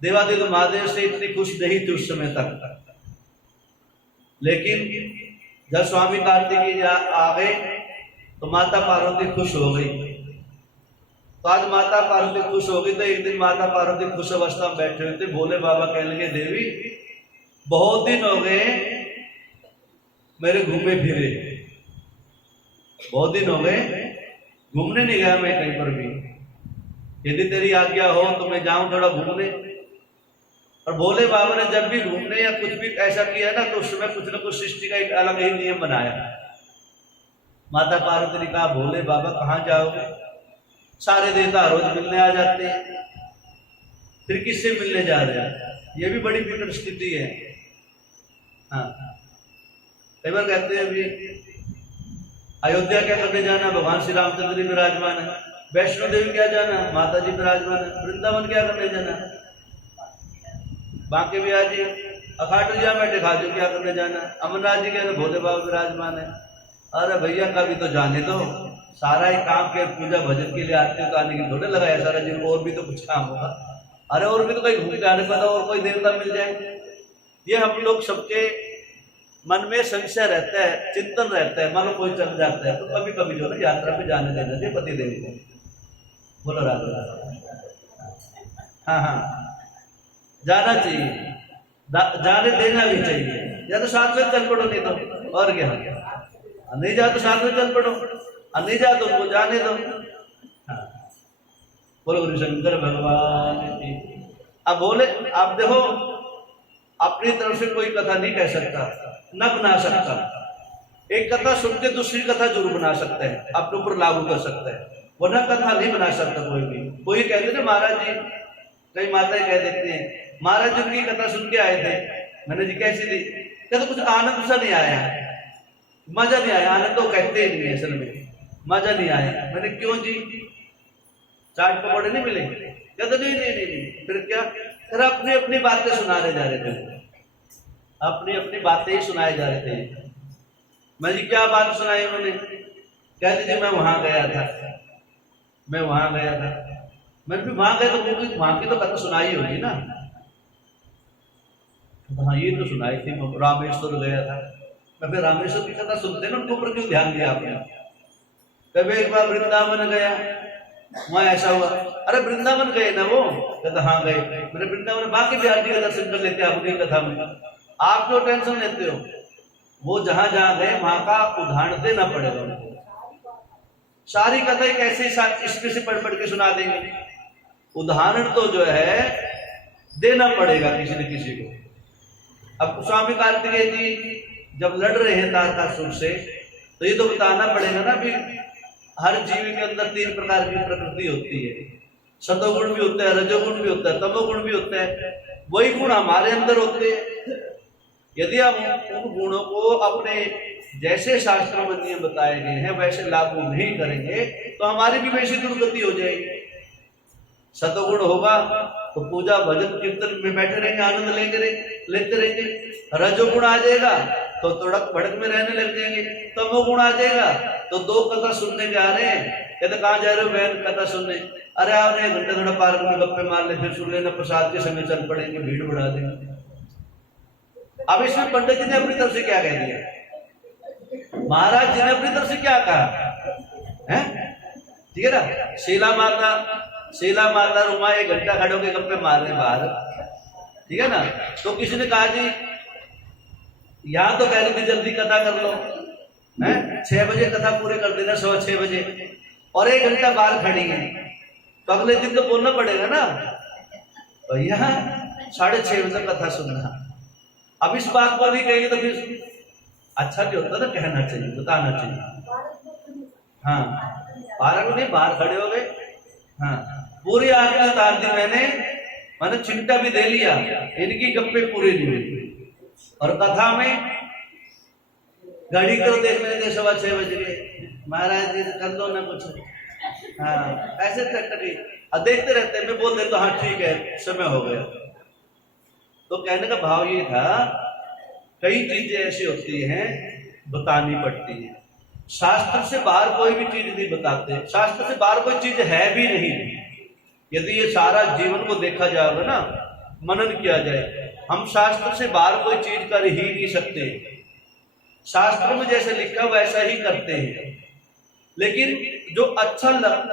देवादिदेव महादेव से इतनी खुश नहीं थी उस समय तक, लेकिन जब स्वामी कार्तिकेय आ गए तो माता पार्वती खुश हो गई। तो आज माता पार्वती खुश हो गई तो एक दिन माता पार्वती खुश अवस्था में बैठे हुए थे, भोले बाबा कहने लगे, देवी बहुत दिन हो गए मेरे घूमे फिरे, बहुत दिन हो गए घूमने नहीं गया मैं कहीं पर भी, यदि तेरी आज्ञा हो तो मैं जाऊं थोड़ा घूमने। और भोले बाबा ने जब भी घूमने या कुछ भी ऐसा किया ना तो उस समय कुछ न कुछ सृष्टि का एक अलग ही नियम बनाया। माता पार्वती ने कहा, भोले बाबा कहाँ जाओगे, सारे देवता रोज मिलने आ जाते हैं, फिर किससे मिलने जा रहे हैं, ये भी बड़ी विकट स्थिति है। हाँ, कई बार कहते हैं अभी अयोध्या क्या करने जाना, भगवान श्री रामचंद्र जी विराजमान है, वैष्णो देवी क्या जाना, माता जी विराजमान है, वृंदावन क्या करने जाना, बांके बिहार जी अखाटरिया में खाजू क्या करने जाना, अमरनाथ जी के भोले बाबा विराजमान है। अरे भैया कभी तो जाने दो, सारा ही काम के पूजा भजन के लिए आते हो तो आने की थोड़े लगाया सारा दिन, और भी तो कुछ काम होगा। अरे और भी तो कहीं घूम के आने पता और कोई देवता मिल जाए, ये हम लोग सबके मन में संशय रहता है, चिंतन रहता है। मान लो कोई चल जाता है तो कभी कभी जो है यात्रा पे जाने देना चाहिए पति देव को। बोलो राधा, हाँ हाँ जाना चाहिए, जाने देना भी चाहिए, या तो साथ में चल पड़ो, नहीं तो और क्या, नहीं जा तो साथ में चल पड़ो, नहीं जा तो वो जाने दो। हाँ, बोलो गुरु शंकर भगवान की। अब बोले, आप देखो अपनी तरफ से कोई कथा नहीं कह सकता, न बना सकता, एक कथा सुन के दूसरी कथा जरूर बना सकता है, अपने ऊपर लागू कर सकता है, वरना कथा नहीं बना सकता कोई भी। कोई कहते थे महाराज जी, कई माताएं कह देते हैं महाराज जी उनकी कथा सुन के आए थे, मैंने जी कैसी थी, कहते कुछ आनंद सा नहीं आया, मजा नहीं आया। आनंद तो कहते ही नहीं असल में, मजा नहीं आया। मैंने क्यों जी, चाट पकौड़े नहीं मिले, कहते नहीं नहीं नहीं, नहीं। फिर क्या, फिर अपनी अपनी बातें सुनाने जा रहे थे, अपनी अपनी बातें ही सुनाए जा रहे थे। मैं जी क्या बात सुनाई उन्होंने, कहते जी मैं वहां गया था, मैं वहां गया था, मैं भी वहां गया तो वहां की तो कथा सुनाई होगी ना। हाँ ये तो सुनाई थी, मैं रामेश्वर गया था। मैं फिर रामेश्वर की कथा सुनते ना, उनके ऊपर क्यों ध्यान दिया आपने। कभी एक बार वृंदावन गया, वहां ऐसा हुआ, अरे वृंदावन गए ना वो, कहता हाँ गए, मैंने वृंदावन बाकी बिहार जी का दर्शन कर लेते आप उनकी कथा में, आप क्यों टेंशन लेते हो। वो जहां जहां गए वहां का उदाहरण देना पड़ेगा उनको, सारी कथा कैसे इसमें से पढ़ पढ़ के सुना देंगे, उदाहरण तो जो है देना पड़ेगा किसी न किसी को। अब स्वामी कार्तिकेय जी जब लड़ रहे हैं तारकासुर से, तो ये तो बताना पड़ेगा ना भी हर जीव के अंदर 3 प्रकार की प्रकृति होती है, सतोगुण भी होता है, रजोगुण भी होता है, तमोगुण भी होता है। वही गुण हमारे अंदर होते हैं। यदि हम उन गुणों को अपने जैसे शास्त्रों में नियम बताए गए हैं वैसे लागू नहीं करेंगे तो हमारी भी वैसी दुर्गति हो जाएगी। सतोगुण होगा तो पूजा भजन कीर्तन में बैठे रहेंगे, आनंद लेते रहेंगे। रजोगुण आ जाएगा तो तड़क भड़क में रहने लग जाएंगे। तमोगुण आ जाएगा तो 2 कथा सुनने जा रहे हैं, कहते कहाँ जा रहे हो बहन कथा सुनने, अरे आप 1 घंटे थोड़ा पार्क में गप्पे मार ले, फिर सुन लेना, प्रसाद के समय चल पड़ेंगे, भीड़ बढ़ा देंगे। अब इसमें पंडित जी ने अपनी तरफ से क्या कह दिया, महाराज जी ने अपनी तरफ से क्या कहा है, ठीक है ना। शीला माता शीला माता रुमा 1 घंटा खड़े होके गप्पे मार रहे बाहर, ठीक है ना। तो किसी ने कहा जी यहाँ तो कह रही थी जल्दी कथा कर लो, है 6 बजे कथा पूरे कर देना, 6:15 बजे, और 1 घंटा बाहर खड़ी है, तो अगले दिन तो बोलना पड़ेगा ना भैया 6:30 बजे कथा सुनना। अब इस बात को नहीं कहेंगे तो फिर अच्छा नहीं होता ना, कहना चाहिए, बताना चाहिए। हाँ 12 नहीं, बाहर खड़े हो गए, हाँ पूरी आरती उतार दी मैंने चिमटा भी दे लिया, इनकी गप्पे पूरी नहीं हुई। और कथा में घड़ी को देख लेंगे 6:15 बज गए, महाराज जी कर दो ना कुछ, हाँ ऐसे टकटकी देखते रहते हैं। मैं बोल देता हाँ ठीक है समय हो गया। तो कहने का भाव ये था कई चीजें ऐसी होती हैं बतानी पड़ती है। शास्त्र से बाहर कोई भी चीज नहीं बताते, शास्त्र से बाहर कोई चीज है भी नहीं। यदि ये सारा जीवन को देखा जाएगा ना, मनन किया जाए, हम शास्त्र से बाहर कोई चीज कर ही नहीं सकते। शास्त्र में जैसे लिखा वैसा ही करते हैं, लेकिन जो अच्छा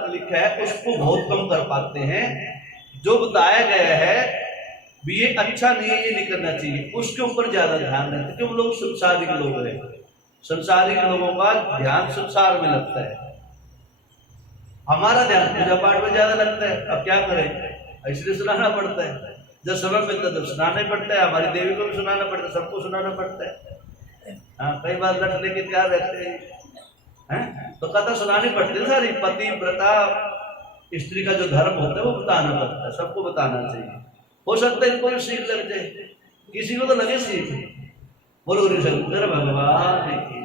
लिखा है उसको बहुत कम कर पाते हैं। जो बताया गया है भी ये अच्छा नहीं है, ये नहीं करना चाहिए, उसके ऊपर ज्यादा ध्यान देते हैं। क्योंकि लोग संसारिक लोग हैं, संसारिक लोगों का ध्यान संसार में लगता है, हमारा ध्यान पूजा पाठ में ज्यादा लगता है। अब क्या करें, इसलिए सुनाना पड़ता है, जब समय मिलता है तब सुनाना ही पड़ता है। हमारी देवी को भी सुनाना पड़ता है, सबको सुनाना पड़ता है। हाँ कई बार लट लेके तैयार रहते हैं, तो कथा सुनानी पड़ती है सारी। पति व्रता स्त्री का जो धर्म होता है वो बताना पड़ता है, सबको बताना चाहिए। हो सकता है इनको भी सीख लग जाए, किसी को तो लगे सीख। बोलो गुरु शंकर भगवान की।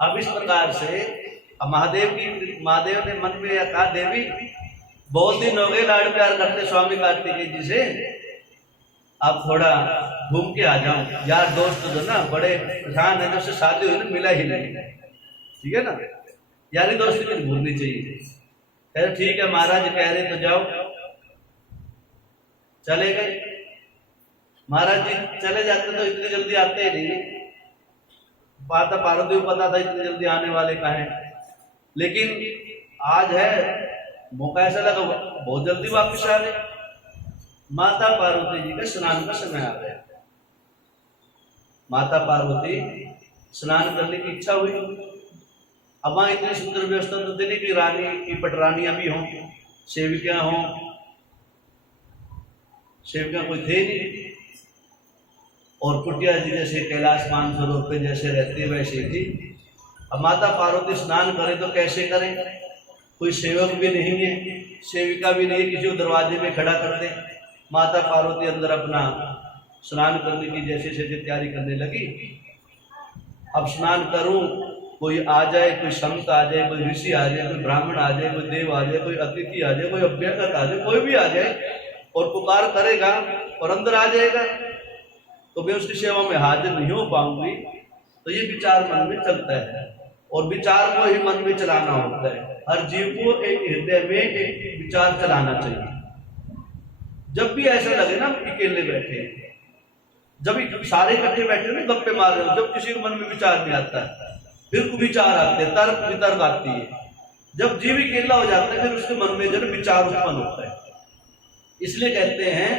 अब इस प्रकार से महादेव ने मन में कहा देवी बहुत दिन हो गए लाड प्यार करते स्वामी कार्तिकेय जी से, आप थोड़ा घूम के आ जाओ। यार दोस्त जो ना बड़े परेशान है, जब से शादी हुई ना मिला ही नहीं, ठीक है ना, यारी दोस्ती कुछ भूलनी चाहिए। कह ठीक है महाराज कह रहे तो जाओ। चले गए महाराज जी, चले जाते तो इतनी जल्दी आते ही नहीं, माता पार्वती को पता था इतनी जल्दी आने वाले का है, लेकिन आज है मौका ऐसा लगा बहुत जल्दी वापस आ गए। माता पार्वती जी का स्नान का समय आ गया, माता पार्वती स्नान करने की इच्छा हुई। अब वहां इतनी सुंदर व्यवस्था तो थी नहीं कि रानी की पटरानियां भी हों, सेविका हों, सेविका कोई थे नहीं। और कुटिया जी जैसे कैलाश मानसरोवर पे जैसे रहती वैसे थी। अब माता पार्वती स्नान करे तो कैसे करें, कोई सेवक भी नहीं है, सेविका भी नहीं है, किसी को दरवाजे में खड़ा कर दे। माता पार्वती अंदर अपना स्नान करने की जैसे जैसे तैयारी करने लगी। अब स्नान करूं, कोई आ जाए, कोई संत आ जाए, कोई ऋषि आ जाए, कोई ब्राह्मण आ जाए, कोई देव आ जाए, कोई अतिथि आ जाए, कोई अभ्यागत आ जाए, कोई भी आ जाए और पुकार करेगा और अंदर आ जाएगा तो मैं उसकी सेवा में हाजिर नहीं हो पाऊंगी। तो ये विचार मन में चलता है, और विचार को ही मन में चलाना होता है। हर जीव को एक हृदय में एक विचार चलाना चाहिए। जब भी ऐसा लगे ना अकेले बैठे, जब सारे इकट्ठे बैठे ना गप्पे मार रहे हो, जब किसी के मन में विचार नहीं आता है, फिर विचार आते हैं, तर्क वितर्क आती है। जब जीव अकेला हो जाता है फिर उसके मन में जो विचार उत्पन्न होता है। इसलिए कहते हैं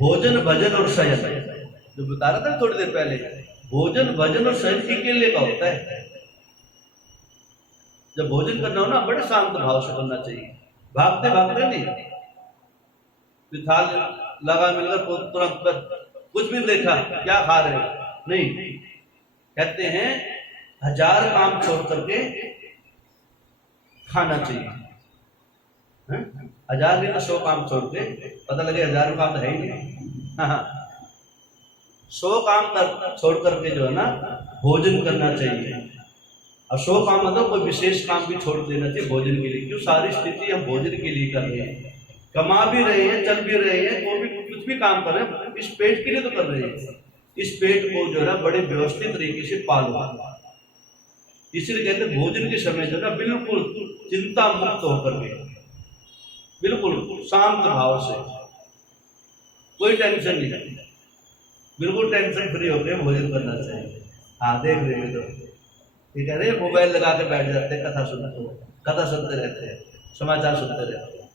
भोजन भजन और शयन, जो बता रहा था थोड़ी देर पहले, भोजन भजन और शयन अकेले का होता है। जब भोजन करना हो ना बड़े शांत भाव से करना चाहिए, भागते भागते नहीं। थाल लगा मिलकर तुरंत कुछ भी देखा क्या खा रहे हो नहीं, कहते हैं 1000 काम छोड़ करके खाना चाहिए। 1000 नहीं तो 100 काम छोड़ के, पता लगे 1000 काम तो है ही नहीं। हाँ 100 काम छोड़ करके जो है ना भोजन करना चाहिए। और 100 काम मतलब कोई विशेष काम भी छोड़ देना चाहिए भोजन के लिए। क्यों, सारी स्थिति हम भोजन के लिए कर रहे हैं, कमा भी रहे हैं, चल भी रहे हैं, वो भी कुछ भी काम कर रहे हैं, इस पेट के लिए तो कर रहे हैं। इस पेट को जो है बड़े व्यवस्थित तरीके से पालो। इसलिए कहते हैं भोजन के समय जो है बिल्कुल चिंता मुक्त होकर के, बिल्कुल शांत भाव से, कोई टेंशन नहीं, बिल्कुल टेंशन फ्री होकर भोजन करना चाहिए। हाँ देख रहे तो ठीक है, मोबाइल लगा के बैठ जाते हैं, कथा सुनते रहते हैं, समाचार सुनते रहते हैं।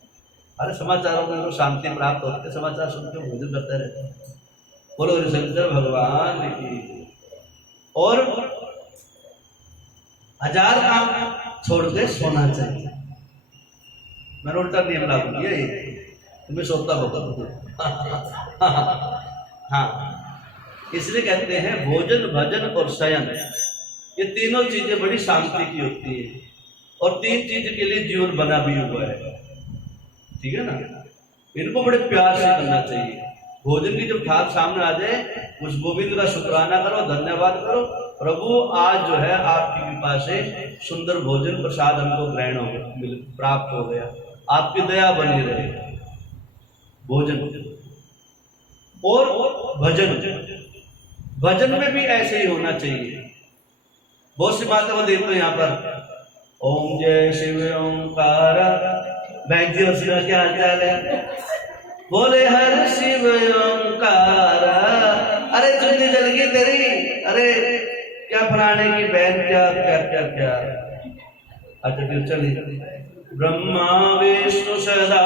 अरे समाचारों में तो शांति प्राप्त होती है, समाचार सुन के भोजन करते रहते हैं। बोलो हरिशंकर भगवान की। और 1000 काम छोड़ के सोना चाहिए। मैंने उल्टा नियम लागू किया, ये तुम्हें सोता होगा। हाँ, इसलिए कहते हैं भोजन भजन और शयन, ये तीनों चीजें बड़ी शांति की होती है। और 3 चीज के लिए जीवन बना भी हुआ है, ठीक है ना। इनको बड़े प्यार से करना चाहिए। भोजन की जब थाल सामने आ जाए, उस गोविंद का शुक्राना करो, धन्यवाद करो, प्रभु आज जो है आपकी कृपा से सुंदर भोजन प्रसाद हमको ग्रहण हो प्राप्त हो गया, आपकी दया बनी रहे। भोजन और भजन, भजन में भी ऐसे ही होना चाहिए। बहुत सी बातें वो देखते हैं यहाँ पर, ओम जय शिव ओंकार, बहन जी और शिव क्या हालचाल है? बोले हर शिव ओंकार। अरे चुन्नी जल गई तेरी, अरे क्या फलाने की बहन, क्या क्या क्या क्या। अच्छा फिर चलिए, ब्रह्मा विष्णु सदा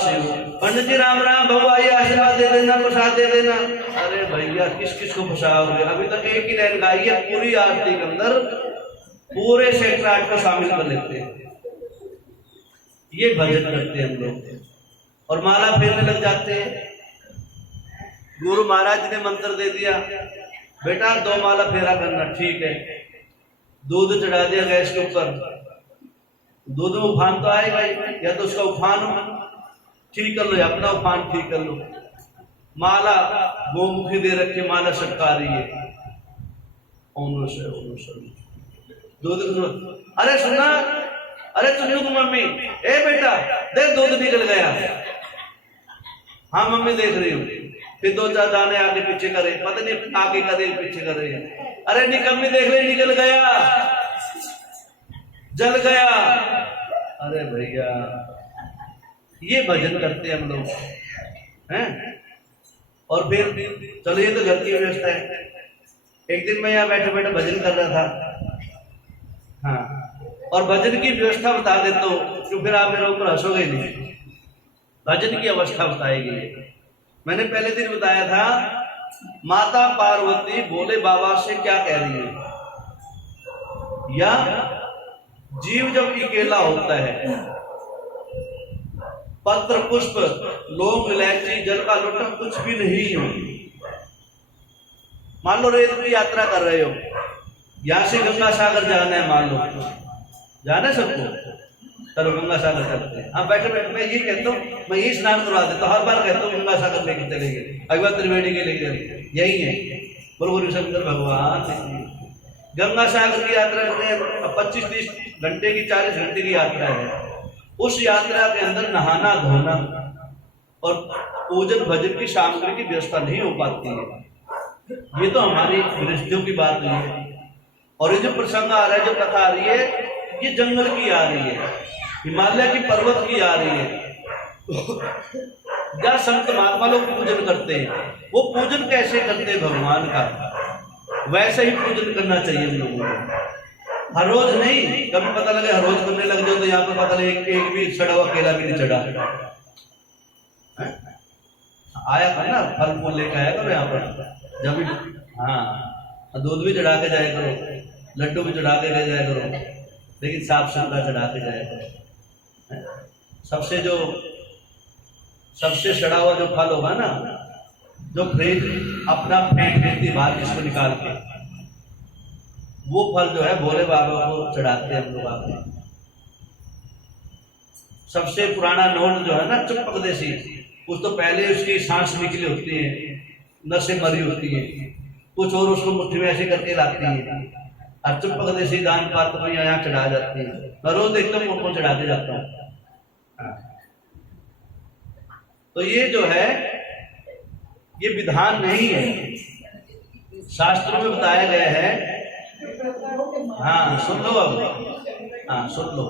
शिव। पंडित जी राम राम, भगवान आशीर्वाद दे देना, प्रसाद दे देना। अरे भैया किस किस को फंसाओगे? अभी तो एक ही लाइन गाई है, पूरी आरती के अंदर पूरे सेक्टर को शामिल कर लेते हैं। ये भजन करते हैं हम लोग, और माला फेरने लग जाते हैं। गुरु महाराज ने मंत्र दे दिया, बेटा 2 माला फेरा करना, ठीक है। दूध चढ़ा दिया गैस के ऊपर, दूध में उफान तो आएगा ही, या तो उसका उफान ठीक कर लो या अपना उफान ठीक कर लो। माला गोमुखी दे रखी, माला सटका रही है, दूध। अरे सुना, अरे सुनियो तो मम्मी, ए बेटा देख दूध निकल गया। हाँ मम्मी देख रही हूँ। फिर 2-4 दाने आगे पीछे करे, पता नहीं आगे करे पीछे करे। अरे निकम्मी देख रही, निकल गया, जल गया। अरे भैया ये भजन करते हैं हम लोग हैं। और फिर चलो, ये तो घर की व्यवस्था है। एक दिन मैं यहाँ बैठे बैठे भजन कर रहा था, हाँ, और भजन की व्यवस्था बता देता हूँ, तो फिर आप मेरे ऊपर हंसोगे नहीं। भजन की अवस्था बताई गई है। मैंने पहले दिन बताया था, माता पार्वती भोले बाबा से क्या कह रही है, या जीव जब अकेला होता है, पत्र पुष्प लौंग इलायची जल का लोटा कुछ भी नहीं हो। मान लो रेत की यात्रा कर रहे हो, यहां से गंगा सागर जाना है, मान लो जाना है सबको, चलो गंगा सागर चलते हैं। हाँ बैठे बैठे मैं ये कहता हूँ, मैं ये स्नान करवा देता हूँ, हर बार कहता हूँ गंगा सागर लेके चलेंगे, अगला त्रिवेणी के लेके चलेंगे, यही है। बोलो हरिशंकर भगवान। गंगा सागर की यात्रा में 25-30 घंटे की, 40 घंटे की यात्रा है। उस यात्रा के अंदर नहाना धोना और पूजन भजन की सामग्री की व्यवस्था नहीं हो पाती है। ये तो हमारी गृहस्थियों की बात नहीं है। और ये जो प्रसंग आ रहा है, जो कथा आ रही है, ये जंगल की आ रही है, हिमालय की पर्वत की आ रही है। जहाँ संत महात्मा लोग पूजन करते हैं, वो पूजन कैसे करते हैं भगवान का, वैसे ही पूजन करना चाहिए हम लोगों को। हर रोज नहीं, कभी पता लगे हर रोज करने लग जाओ तो यहाँ पर पता लगे एक भी सड़ा हुआ केला भी नहीं चढ़ा आया था ना, फल फूल लेके आया करो यहाँ पर जब भी। हाँ, दूध भी चढ़ा के जाया करो, लड्डू भी चढ़ा के ले जाया करो, लेकिन साफ सुथरा चढ़ा के जाया करो। सबसे सड़ा हुआ जो फल होगा ना, जो फ्रिज अपना फेंक देती बाहर इसको निकाल के, वो फल जो है भोले बाबा को चढ़ाते हैं हम लोग आते। सबसे पुराना नोट जो है ना, चुप्पक देसी, कुछ तो पहले उसकी सांस निकली होती है, नसें मरी होती है, कुछ और उसको मुट्ठी में ऐसे करके लाती है, और चुप्पक देसी दान पात्र में यहाँ चढ़ा जाती है। मैं रोज देखता हूँ उनको चढ़ा के जाता हूँ। तो ये जो है, ये विधान नहीं है, शास्त्रों में बताया गया है। हाँ सुन लो अब, हाँ सुन लो।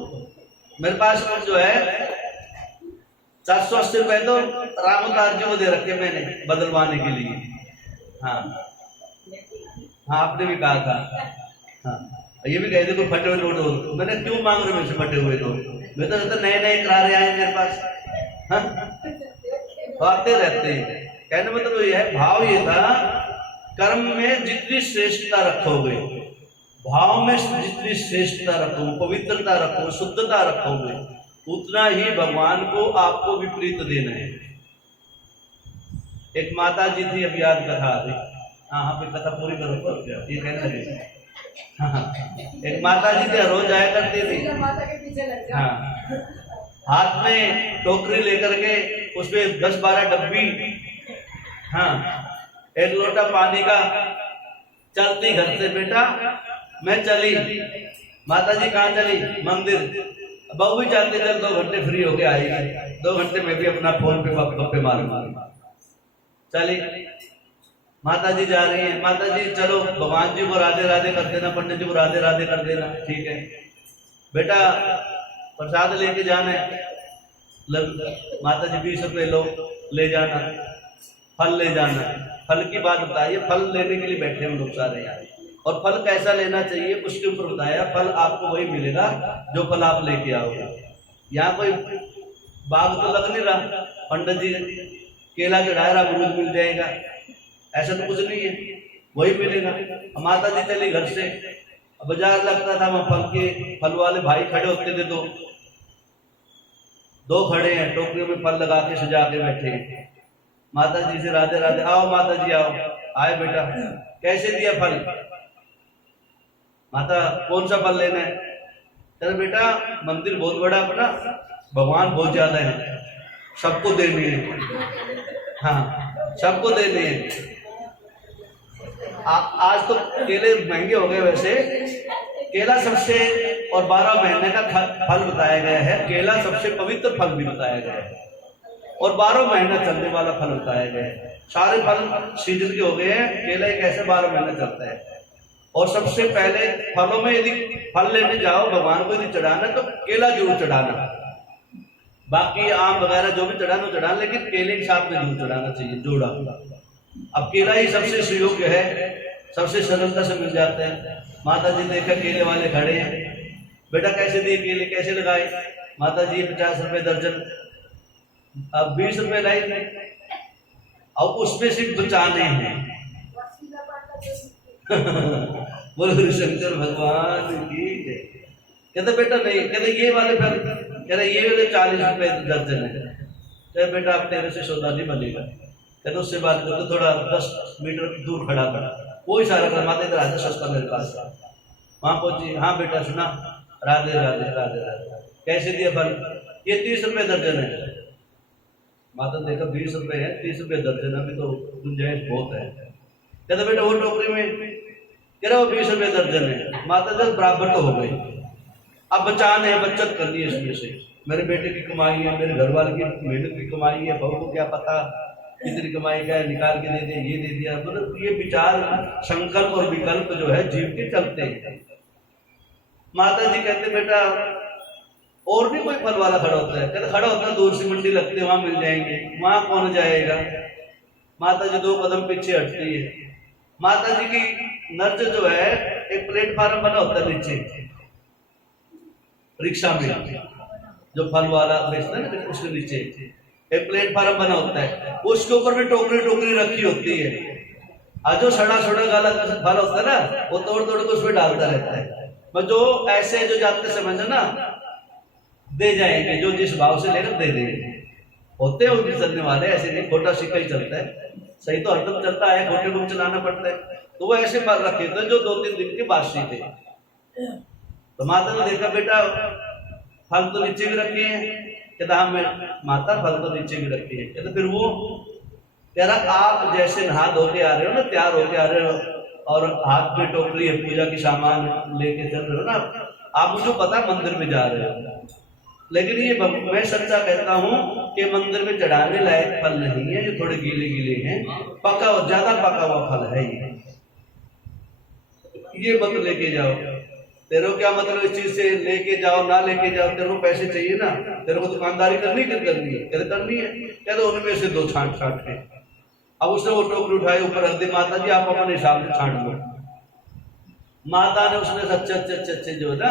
मेरे पास जो है 480 रुपए तो रामोदार जी को दे रखे मैंने बदलवाने के लिए। हाँ हाँ, आपने भी कहा था। हाँ, ये भी कहे थे कोई फटे हुए नोट हो, मैंने क्यों मांग रहे मुझसे फटे हुए नोट? मैं तो नए नए करारे आए मेरे पास। हाँ? आते रहते हैं। कहने मतलब ये है, भाव ये था, कर्म में जितनी श्रेष्ठता रखोगे, भाव में जितनी श्रेष्ठता रखोगे, पवित्रता रखोगे, शुद्धता रखोगे, उतना ही भगवान को आपको विपरीत देना है। एक माता जी थी, अब याद कथा आ गई। हाँ, कथा पूरी करो तो क्या ये कहने लगे। हाँ, एक माता जी थी, रोज आया करती थी। हाँ, हाथ में टोकरी लेकर के उसमें 10-12 डब्बी, हाँ, एक लोटा पानी का। चलती घर से, बेटा मैं चली। माता जी कहाँ चली? मंदिर। बहू भी चाहते, चल 2 घंटे फ्री होके आएगी, 2 घंटे में भी अपना फोन पे गप्पे मारूंगा। चली, माता जी जा रही है। माता जी चलो भगवान जी को राधे राधे कर देना, पंडित जी को राधे राधे कर देना, ठीक है। बेटा प्रसाद लेके जाना है। माता जी 20 रुपए लो, ले जाना। फल ले जाना। फल की बात बताइए, फल लेने के लिए बैठे हम लोग सारे यहाँ, और फल कैसा लेना चाहिए उसके ऊपर बताया। फल आपको वही मिलेगा जो फल आप लेके आओगे। यहाँ कोई बाग तो लग नहीं रहा, पंडित जी केला चढ़ाया रहा, अमरूद मिल जाएगा, ऐसा तो कुछ नहीं है, वही मिलेगा। माता जी चली घर से, बाजार लगता था, वहाँ फल वाले भाई खड़े होते थे, दो खड़े हैं, टोकरियों में फल लगा के सजा के बैठे हैं। माता जी से राधे राधे, आओ माता जी आओ। आए बेटा, कैसे दिया फल? माता कौन सा फल लेना है? चल बेटा, मंदिर बहुत बड़ा अपना, भगवान बहुत ज्यादा है, सबको देने हैं। हाँ, सबको देने हैं। आज तो केले महंगे हो गए। वैसे केला सबसे, और 12 महीने का फल बताया गया है। केला सबसे पवित्र फल भी बताया गया है, और 12 महीना चलने वाला फल बताया गया है। सारे फल सीजन के हो गए हैं, केला एक ऐसे 12 महीना चलता है। और सबसे पहले फलों में यदि फल लेने जाओ, भगवान को यदि चढ़ाना तो केला जरूर चढ़ाना। बाकी आम वगैरह जो भी चढ़ाना चढ़ाना, लेकिन केले के साथ में जरूर चढ़ाना चाहिए, जोड़ा। अब केला ही सबसे सुयोग्य है, सबसे सरलता से मिल जाते हैं। माता जी देखा केले वाले खड़े हैं। बेटा कैसे दिए केले, कैसे लगाए? माता जी 50 रुपए दर्जन। अब 20 रुपए लाई, अब उसमें सिर्फ बचाने हैं। बोलो शंकर भगवान की। कहते बेटा नहीं, कहते ये वाले फल, कहते ये वाले 40 रुपए दर्जन है। कहते बेटा अब तेरे से सौदा नहीं बनेगा। कहते उससे बात करते, थोड़ा 10 मीटर दूर खड़ा कर, कोई सारा कर, माता इधर आजा, सस्ता मेरे पास। वहां पहुंची, हाँ बेटा सुना, राधे राधे राधे राधे। कैसे दिया फल? ये 30 रुपए दर्जन है। माता देखा 20 रुपए है, 30 रुपए दर्जन, अभी तो गुंजाइश बहुत है। कहते बेटा वो टोकरी में, कह रहा वो 20 रुपए दर्जन है। माता जब बराबर तो हो गई, अब बचाने है, बचत करनी है इसमें से। मेरे बेटे की कमाई है, मेरे घर वाले की मेहनत की कमाई है, बहू को क्या पता कितनी कमाई का है, निकाल के दे दे, ये दे दिया। मतलब ये विचार, संकल्प और विकल्प जो है जीव के चलते हैं। माता जी कहते बेटा और भी कोई फल वाला खड़ा होता है? कहते खड़ा होता है, दूर से मंडी लगती है, वहां मिल जाएंगे, वहां कौन जाएगा? माता जी 2 कदम पीछे हटती है। माता जी की नर्ज जो है, एक प्लेटफार्म बना होता है नीचे रिक्शा में, जो फल वाला बेचता है ना, उसके नीचे एक प्लेटफार्म बना होता है, उसके ऊपर भी टोकरी टोकरी रखी होती है। आज जो सड़ा सड़ा गाला फल होता है ना, वो तोड़ तोड़ के उसमें डालता रहता है। जो ऐसे जो जाते समझ ना, दे जाएंगे, जो जिस भाव से लेकर दे देंगे। होते हैं उनके चलने वाले, ऐसे नहीं खोटा सिक्का ही चलता है, सही तो हरदम चलता है, खोटे को चलाना पड़ता है। तो वो ऐसे फल रखे थे जो 2-3 दिन के बासी थे। तो माता ने देखा बेटा फल तो नीचे भी रखे हैं। कहता हाँ माता फल तो नीचे भी रखे हैं। कहते फिर वो कह रहा आप जैसे नहा धो के आ रहे हो ना, तैयार होके आ रहे हो, और हाथ में टोकरी है, पूजा की सामान लेके चल रहे हो ना, आप मुझे पता मंदिर में जा रहे हो, लेकिन ये मैं सच्चा कहता हूँ कि मंदिर में चढ़ाने लायक फल नहीं है, ये थोड़े गीले गीले हैं, पका ज्यादा पका हुआ फल है ये मत लेके जाओ। तेरे को क्या मतलब इस चीज से लेके जाओ ना लेके जाओ, तेरे को पैसे चाहिए ना, तेरे को दुकानदारी करनी है, कहते करनी है। कहते उनमें से 2 छांट के अब उसने वो टोकरी उठाई, ऊपर रख दी। माता जी आप अपने हिसाब से छांट लो। माता ने उसमें अच्छे अच्छे अच्छे अच्छे जो है ना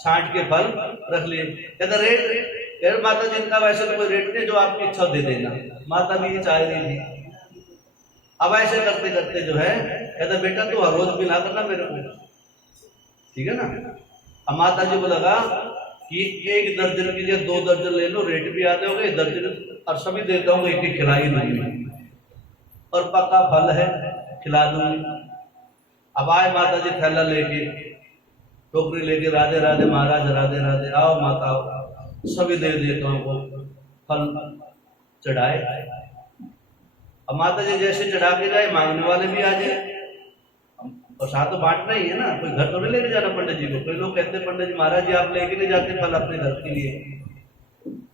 छांट के फल रख लिए। कहते रेट यार माता जी इनका वैसे तो कोई रेट नहीं, जो आपकी इच्छा दे देना। माता भी ये चाह रही थी। अब ऐसे करते करते जो है कहता बेटा तू हर रोज मिला करना मेरे को, ठीक है ना। अब माता जी को लगा कि 1 दर्जन की जगह 2 दर्जन ले लो, रेट भी आते होंगे, दर्जन और सभी देता हूँ, एक एक खिला ही दूंगी और पक्का फल है खिला दूंगी। अब आए माता जी थैला लेके, टोकरी लेके, राधे राधे महाराज, राधे राधे, आओ माता आओ, सभी दे देता हूँ वो फल चढ़ाए। अब माता जी जैसे चढ़ा के जाए मांगने वाले भी आ जाए, और साथ तो बांटना ही है ना, कोई घर तो नहीं लेके जाना पंडित जी को। कोई लोग कहते हैं पंडित जी महाराज जी आप लेके नहीं जाते फल अपने घर के लिए।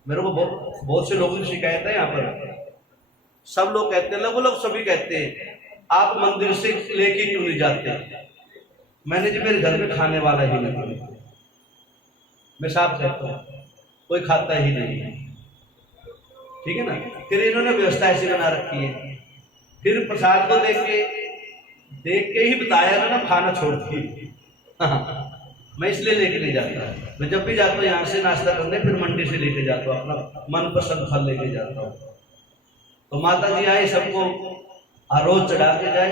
मेरे को बहुत से लोगों की शिकायत है यहाँ पर, सब लोग कहते हैं, लोग सभी कहते हैं आप मंदिर से लेके क्यों नहीं जाते। मैंने जी मेरे घर में खाने वाला ही नहीं, मैं साफ कहता हूँ कोई खाता ही नहीं है, ठीक है ना। फिर इन्होंने व्यवस्था ऐसी बना रखी है, फिर प्रसाद को देख के ही बताया ना खाना छोड़ दिए। मैं इसलिए लेके नहीं जाता, मैं जब भी जाता हूँ यहाँ से नाश्ता करने फिर मंडी से लेके जाता हूँ, अपना मनपसंद फल लेके जाता हूँ। तो माता जी आए, सबको हर रोज चढ़ा के जाए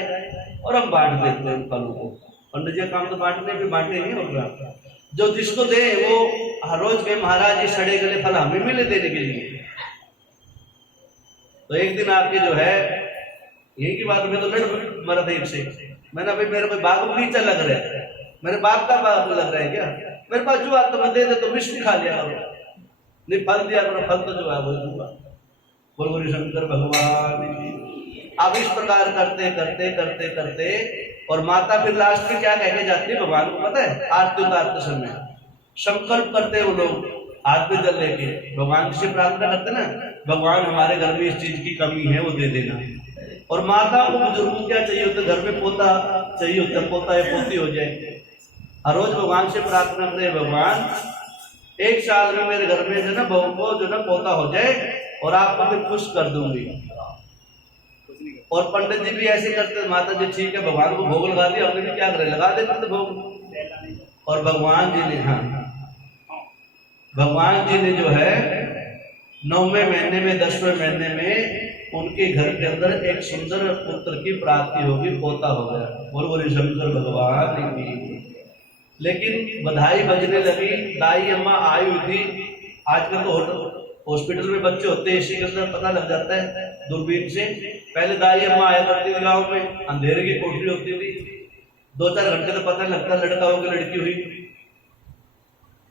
और हम बांट देते हैं फलों को। पंडित जी का काम तो बांटने भी बांटे नहीं होगा, जो जिसको दे वो हर रोज के महाराज ये सड़े गले फल हमें मिले देने के लिए। तो एक दिन आपके जो है यही की बात में तो लड़ मरा था से, मैंने भाई मेरे को बाग बगीचा लग रहा है, मेरे बाप का बाग लग रहा है क्या, मेरे पास जो आता मैं दे दे, तो विष भी खा लिया करो, नहीं फल दिया करो, फल तो जो है वो दूंगा। बोल शंकर भगवान। अब इस प्रकार करते करते करते करते और माता फिर लास्ट में क्या कह के जाती है भगवान को पता है, आरती उतारते समय संकल्प करते वो लोग हाथ में जल लेके भगवान से प्रार्थना करते ना, भगवान हमारे घर में इस चीज की कमी है वो दे देना। और माता को बुजुर्ग क्या चाहिए होता है, घर में पोता चाहिए होता है, पोता या पोती हो जाए। हर रोज भगवान से प्रार्थना करते हैं भगवान 1 साल में मेरे घर में जो ना बहू को जो ना पोता हो जाए और आपको मैं खुश कर दूंगी। और पंडित जी भी ऐसे करते, माता जी ठीक है भगवान को भोग लगा दिया, हमने भी क्या करे लगा देते थे भोग। और भगवान जी ने, हाँ भगवान जी ने जो है 9वें महीने में 10वें महीने में उनके घर के अंदर एक सुंदर पुत्र की प्राप्ति होगी, पोता हो गया। बोल शंकर भगवान की। लेकिन बधाई बजने लगी, दाई अम्मा आई हुई थी। आजकल तो हॉस्पिटल में बच्चे होते हैं, इसी के अंदर पता लग जाता है दूरबीन से। पहले दाई अम्मा आया करती थी गाँव में, अंधेरे की कोठरी होती थी, 2-4 घंटे तो पता लगता लड़का हो कि लड़की हुई।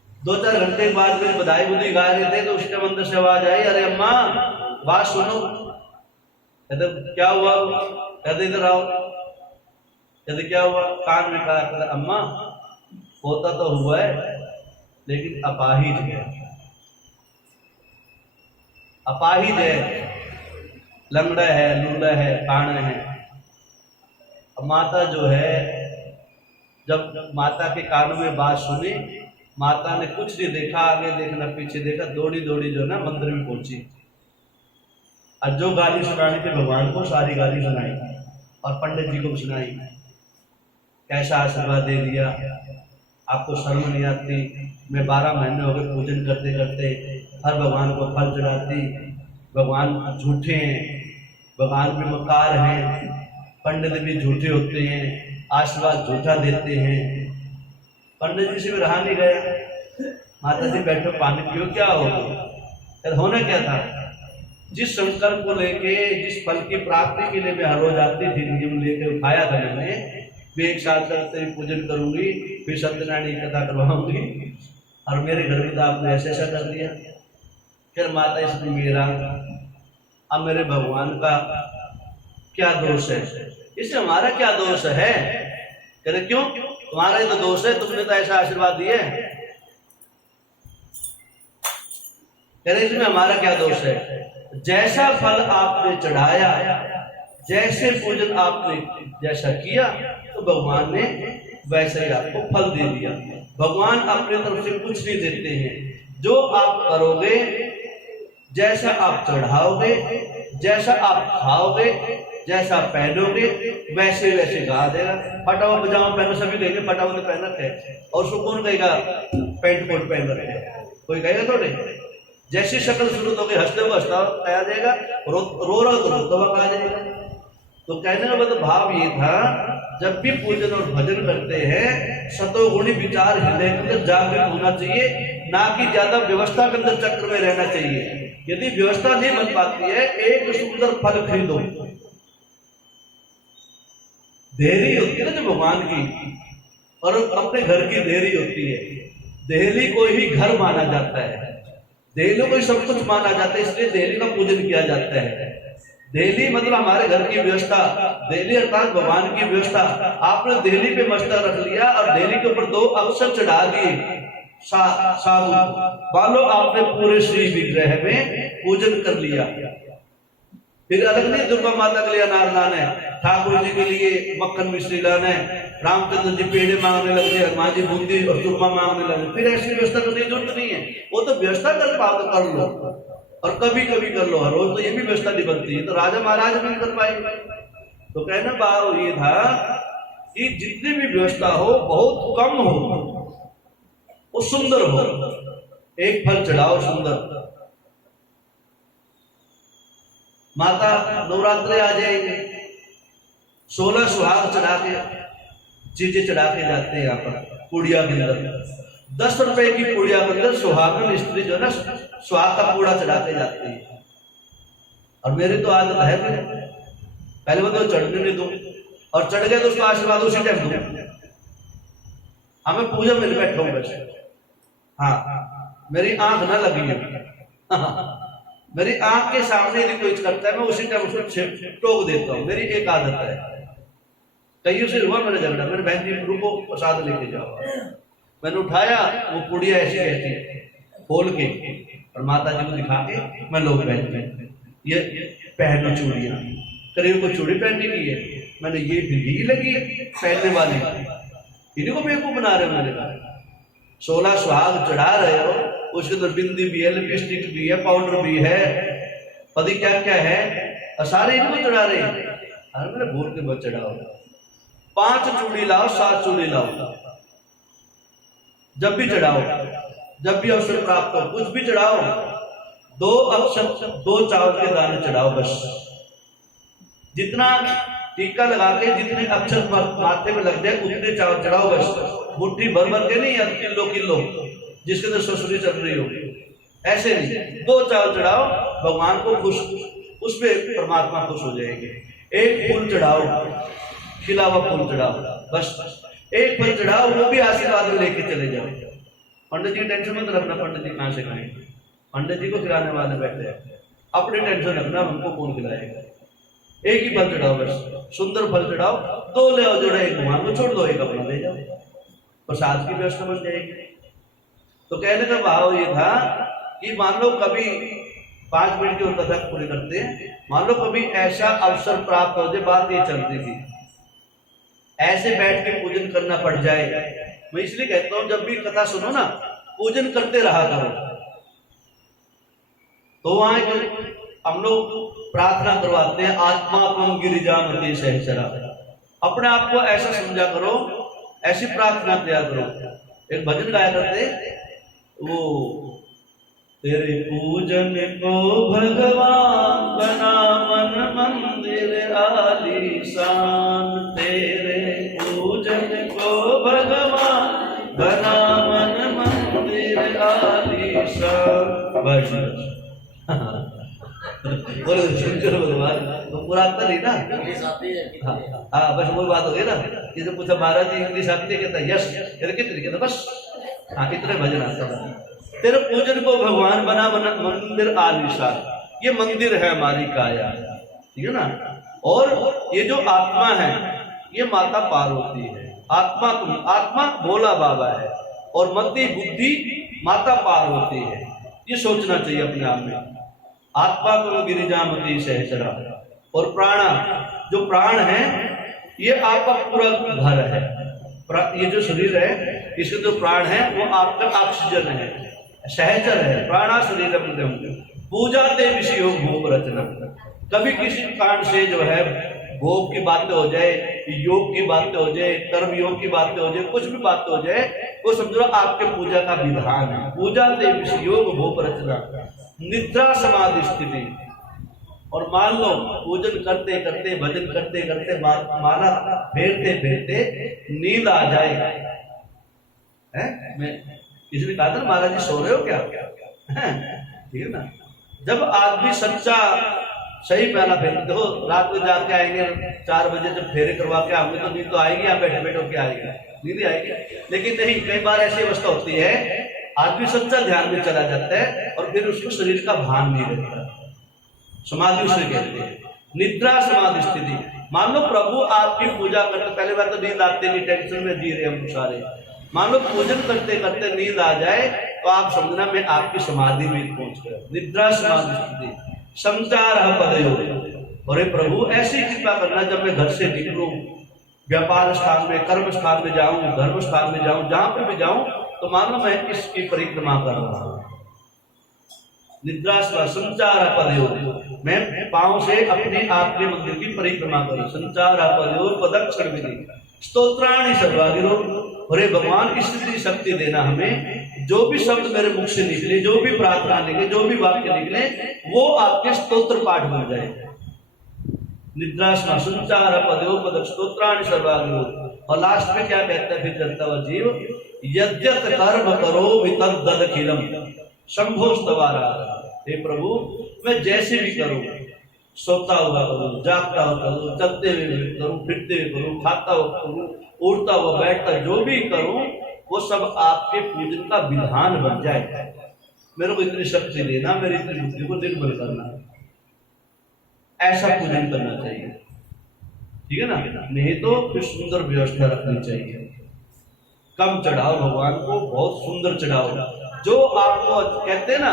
2-4 घंटे के बाद में बधाई बुधाई गा रहे थे तो उसके अंदर से आवाज आई, अरे अम्मा बात सुनो। कहते क्या हुआ, कहते इधर आओ। कहते क्या हुआ, कान में कहा, कहते अम्मा पोता तो हुआ है लेकिन अपाहिज है, अपाहिज है, लंगड़ा है, लूला है, काना है। अब माता जो है जब माता के कानों में बात सुनी, माता ने कुछ नहीं देखा, आगे देखना पीछे देखा, दौड़ी दौड़ी जो है ना मंदिर में पहुंची। और जो गाली सुनानी थी भगवान को सारी गाली सुनाई और पंडित जी को सुनाई। कैसा आशीर्वाद दे दिया, आपको शर्म नहीं आती। मैं 12 महीने हो गए पूजन करते करते, हर भगवान को फल चढ़ाती। भगवान झूठे हैं, भगवान भी मकार हैं, पंडित भी झूठे होते हैं, आशीर्वाद झूठा देते हैं। पंडित जी से भी रहा नहीं गया। माता जी बैठो पानी पियो, क्या हो होना क्या था। जिस संकल्प को लेके, जिस फल की प्राप्ति के लिए मैं हर रोज आती थी, नियम लेके उठाया था मैंने, मैं 1 साल तक पूजन करूंगी, फिर सत्यनारायण की कथा करवाऊंगी, और मेरे घर में तो आपने ऐसा ऐसा कर दिया। फिर माता इसमें मेरा, अब मेरे भगवान का क्या दोष है, इससे हमारा क्या दोष है। कह रहे क्यों, तुम्हारा ही तो दोष है, तुमने तो ऐसा आशीर्वाद दिए। कह रहे इसमें हमारा क्या दोष है, जैसा फल आपने चढ़ाया, जैसे पूजन आपने जैसा किया, तो भगवान ने वैसे ही आपको फल दे दिया। भगवान अपनी तरफ से कुछ नहीं देते हैं, जो आप करोगे, जैसा आप चढ़ाओगे, जैसा आप खाओगे, जैसा पहनोगे, वैसे वैसे गा देगा। पटावा पजामा पहनो, सभी कहेंगे पटावा तो पहन रखे, और उसको कौन कहेगा पैंट कोट पहन रखे, कोई कहेगा थोड़े। जैसी शक्ल शुरू होगी हंसते हुए हंसता आ जाएगा, रो रहा तो रोता हुआ कहा जाएगा। तो कहने का मतलब भाव ये था, जब भी पूजन और भजन करते हैं सतोगुणी विचार हृदय के अंदर जागृत होना चाहिए, ना कि ज्यादा व्यवस्था के अंदर चक्र में रहना चाहिए। यदि व्यवस्था नहीं बन पाती है, एक सुंदर फल खरीदो, देहरी होती है ना जो भगवान की, और अपने घर की देहरी होती है। देहली को ही घर माना जाता है, देहली को ही सब कुछ माना जाता है, इसलिए देहली का पूजन किया जाता है। देहली मतलब हमारे घर की व्यवस्था, देहली अर्थात भगवान की व्यवस्था। आपने देहली पे मस्तक रख लिया और देहली के ऊपर 2 अक्षर चढ़ा दिए साधु, मानो आपने पूरे श्री विग्रह में पूजन कर लिया। फिर अलग नहीं दुर्गा माता के लिए अनार लाने, ठाकुर जी के लिए मक्खन मिश्री लाने, रामचंद्र जी पेड़े मांगने लगे, हनुमान जी बूंदी और चूरमा मांगने लगे। फिर ऐसी व्यवस्था करने की जरूरत नहीं है, वो तो व्यवस्था कर पाओ तो कर लो, और कभी कभी कर लो, हर रोज तो ये भी व्यवस्था नहीं बनती है, तो राजा महाराज भी नहीं कर पाएंगे। तो कहना भाव ये था कि जितनी भी व्यवस्था हो बहुत कम हो, वो सुंदर हो। एक फल चढ़ाओ सुंदर। माता नवरात्रे आ जाएंगे, 16 सुहाग चढ़ा के चीजें चढ़ा के जाते हैं यहाँ पर पुड़िया के अंदर। 10 रुपए की पुड़िया के अंदर सुहागन स्त्री जो है ना सुहाग का पूड़ा चढ़ा के जाती है। और मेरी तो आदत है पहले वो तो चढ़ने नहीं दूं, और चढ़ गए तो उसका आशीर्वाद उसी टाइम दूं। हमें पूजा में बैठा हूं बस। हाँ, मेरी आंख ना लगी है। मेरी आंख के सामने यदि कोई करता है मैं उसी टाइम उसको टोक देता हूँ, मेरी एक आदत है। कहीं से हुआ मेरा झगड़ा, मेरे बहन जी रुको प्रसाद लेके जाओ, मैंने उठाया, वो पुड़िया ऐसी रहती खोल के और माता जी को दिखा के मैं लोग बैठ ये पहनो चूड़ियां, करीब को चूड़ी पहनने की है, मैंने ये भी लगी पहनने वाली, इन्हीं को बेवकूफ बना रहे हो। मेरे घर 16 सुहाग चढ़ा रहे हो, उसके अंदर बिंदी भी है, लिपस्टिक भी है, पाउडर भी है, पति क्या क्या है, और सारे इनको चढ़ा रहे हैं। अरे मेरे भूल के बाद चढ़ाओ, 5 चूड़ी लाओ, 7 चूड़ी लाओ, जब भी चढ़ाओ, जब भी अवसर प्राप्त हो कुछ भी चढ़ाओ, 2 अक्षर 2 चावल के दाने चढ़ाओ बस। जितना टीका लगा के जितने अक्षर माथे में लग जाए उतने चावल चढ़ाओ बस। मुट्ठी भर भर के नहीं, या किलो किलो जिसके अंदर ससुरी चल रही हो, ऐसे नहीं, 2 चावल चढ़ाओ, भगवान को खुश, उसपे परमात्मा खुश हो जाएंगे। एक फूल चढ़ाओ, खिला हुआ फूल चढ़ाओ बस, एक फल चढ़ाओ, वो भी आशीर्वाद में लेके चले जाओ। पंडित जी टेंशन मत रखना, पंडित जी कहाँ से खाएंगे, पंडित जी को खिलाने वाले बैठे हैं, अपनी टेंशन रखना, हमको कौन खिलाएगा। एक ही फल चढ़ाओ बस, सुंदर फल चढ़ाओ, 2 ले आओ जोड़ा, एक भगवान को छोड़ दो, एक अपना ले जाओ, प्रसाद की व्यवस्था बन जाएगी। तो कहने का भाव ये था कि मान लो कभी 5 मिनट की और कथा पूरी करते हैं, मान लो कभी ऐसा अवसर प्राप्त हो जाए, बात ये चलती थी, ऐसे बैठ के पूजन करना पड़ जाए। मैं इसलिए कहता हूं जब भी कथा सुनो ना, पूजन करते रहा करो। तो वहां हम लोग प्रार्थना करवाते हैं, आत्मा तुम गिरिजामती सहचरा, अपने आप को ऐसा समझा करो, ऐसी प्रार्थना किया करो। एक भजन गाया करते, वो तेरे पूजन को भगवान बना मन मंदिर आलीशान, तेरे पूजन को भगवान बना मन मंदिर आलीशान। बोलो शंकर भगवान तो पूरा आता नहीं ना। हाँ बस वो बात हो गई ना, किसी पूछा महाराज जी इंग्लिश आती है, कहता यस, कितनी कहता बस, हाँ इतने भजन आता है। तेरे पूजन को भगवान बना मंदिर आलीशान, ये मंदिर है हमारी काया, ठीक है ना। और ये जो आत्मा है ये माता पार्वती है, आत्मा तुम, आत्मा भोला बाबा है, और मति बुद्धि माता पार्वती है। ये सोचना चाहिए अपने आप में। आत्मा को गिरिजामती सहचरा, और प्राणा, जो प्राण है ये आपका पूरा घर है। ये जो शरीर है इसके जो प्राण है वो आपका ऑक्सीजन है, सहचर है। प्राणा शरीर पूजा ते विषय भूप रचना, कभी किसी कारण से जो है भोग की बातें हो जाए, योग की बातें हो जाए, कर्म योग की बातें हो जाए, कुछ भी बातें हो जाए, वो समझो आपके पूजा का विधान है। पूजा देवी योग भोग रचना निद्रा समाधि स्थिति। और मान लो पूजन करते करते, भजन करते करते, माला फेरते फेरते नींद आ जाए, है? मैं किसी ने कहा था महाराज जी सो रहे हो क्या? ठीक है ना। जब आदमी सच्चा सही पहला फेरते हो, रात में जाके आएंगे 4 बजे जब फेरे करवा के आएंगे तो नींद तो आएगी, यहाँ बैठे बैठे के आएगी, नींद आएगी। लेकिन नहीं, कई बार ऐसी अवस्था होती है आदमी सच्चा ध्यान में चला जाता है और फिर उसको शरीर का भान नहीं रहता। समाधि उसे कहते हैं, निद्रा समाधि स्थिति। मान लो प्रभु आपकी पूजा करते, पहले बार तो नींद आती नहीं, टेंशन में जी रहे हम सारे। मान लो पूजन करते करते नींद आ जाए तो आप समझना मैं आपकी समाधि में पहुंच गया। निद्रा समाधि स्थिति। संचार पदयो, अरे प्रभु ऐसी कृपा करना जब मैं घर से निकलूं, व्यापार स्थान में, कर्म स्थान में जाऊं, धर्म स्थान में जाऊं, जहां पर भी जाऊं तो मान लो मैं इसकी परिक्रमा कर रहा हूं। निद्रा संचार पदयो, मैं पांव से अपने आप के मंदिर की परिक्रमा करूं। संचार पदयो पदक्षण विधि स्तोत्राणि सर्वागिरो, अरे भगवान इतनी शक्ति देना हमें, जो भी शब्द मेरे मुख से निकले, जो भी प्रार्थना निकले, जो भी वाक्य निकले, वो आपके स्तोत्र पाठ बन जाए। निद्रा संचार पदयो पद स्तोत्राणि सर्वागिरो। और लास्ट में क्या कहता है फिर करता हुआ जीव, यद्यत कर्म करो वितद्दखिलम शंभो स्तवारा। हे प्रभु मैं जैसे भी करूं, सोता हुआ करूं, जागता हुआ करूं, चलते हुए करूं, फिरते हुए करूं, खाता हुआ करूं, उड़ता हुआ बैठता, जो भी करूं वो सब आपके पूजन का विधान बन जाए। मेरे को इतनी शक्ति देना, मेरी इतनी बुद्धि को निर्मल करना, ऐसा पूजन करना चाहिए। ठीक है ना। नहीं तो फिर सुंदर व्यवस्था रखनी चाहिए। कम चढ़ाओ भगवान को, बहुत सुंदर चढ़ाओ। जो आपको कहते हैं ना,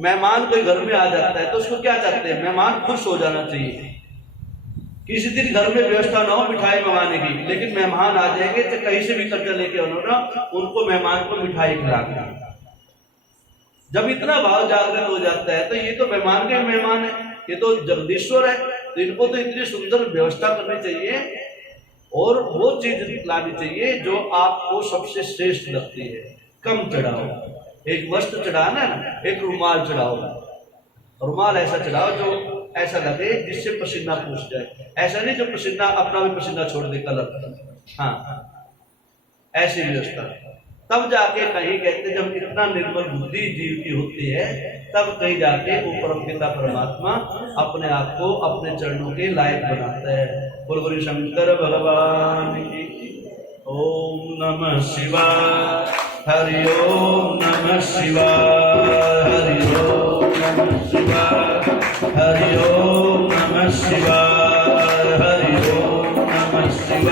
मेहमान कोई घर में आ जाता है तो उसको क्या चाहते हैं, मेहमान खुश हो जाना चाहिए। किसी दिन घर में व्यवस्था ना हो मिठाई मंगाने की, लेकिन मेहमान आ जाएंगे तो कहीं से भी कर्जा लेके उन्होंने उनको मेहमान को मिठाई खिलाना। जब इतना भाव जागृत हो जाता है तो ये तो मेहमान के मेहमान है, ये तो जगदीश्वर है, तो इनको तो इतनी सुंदर व्यवस्था करनी चाहिए और वो चीज लानी चाहिए जो आपको सबसे श्रेष्ठ लगती है। कम चढ़ाओ, एक वस्त्र चढ़ाना है, एक रुमाल चढ़ाओ, रुमाल ऐसा चढ़ाओ जो ऐसा लगे जिससे पसीना पूछ जाए, ऐसा नहीं जो पसीना अपना भी पसीना छोड़ दे कलर। हाँ, ऐसी व्यवस्था। तब जाके कहीं कहते जब इतना निर्मल बुद्धि जीव की होती है, तब कहीं जाके वो परम पिता परमात्मा अपने आप को अपने चरणों के लायक बनाता है। बोल शंकर भगवान की। ओम नमः शिवाय, हरि ओम नमः शिवाय, हरि ओम नमः शिवाय, हरि ओम नमः शिवाय, हरि ओम नमः शिवाय।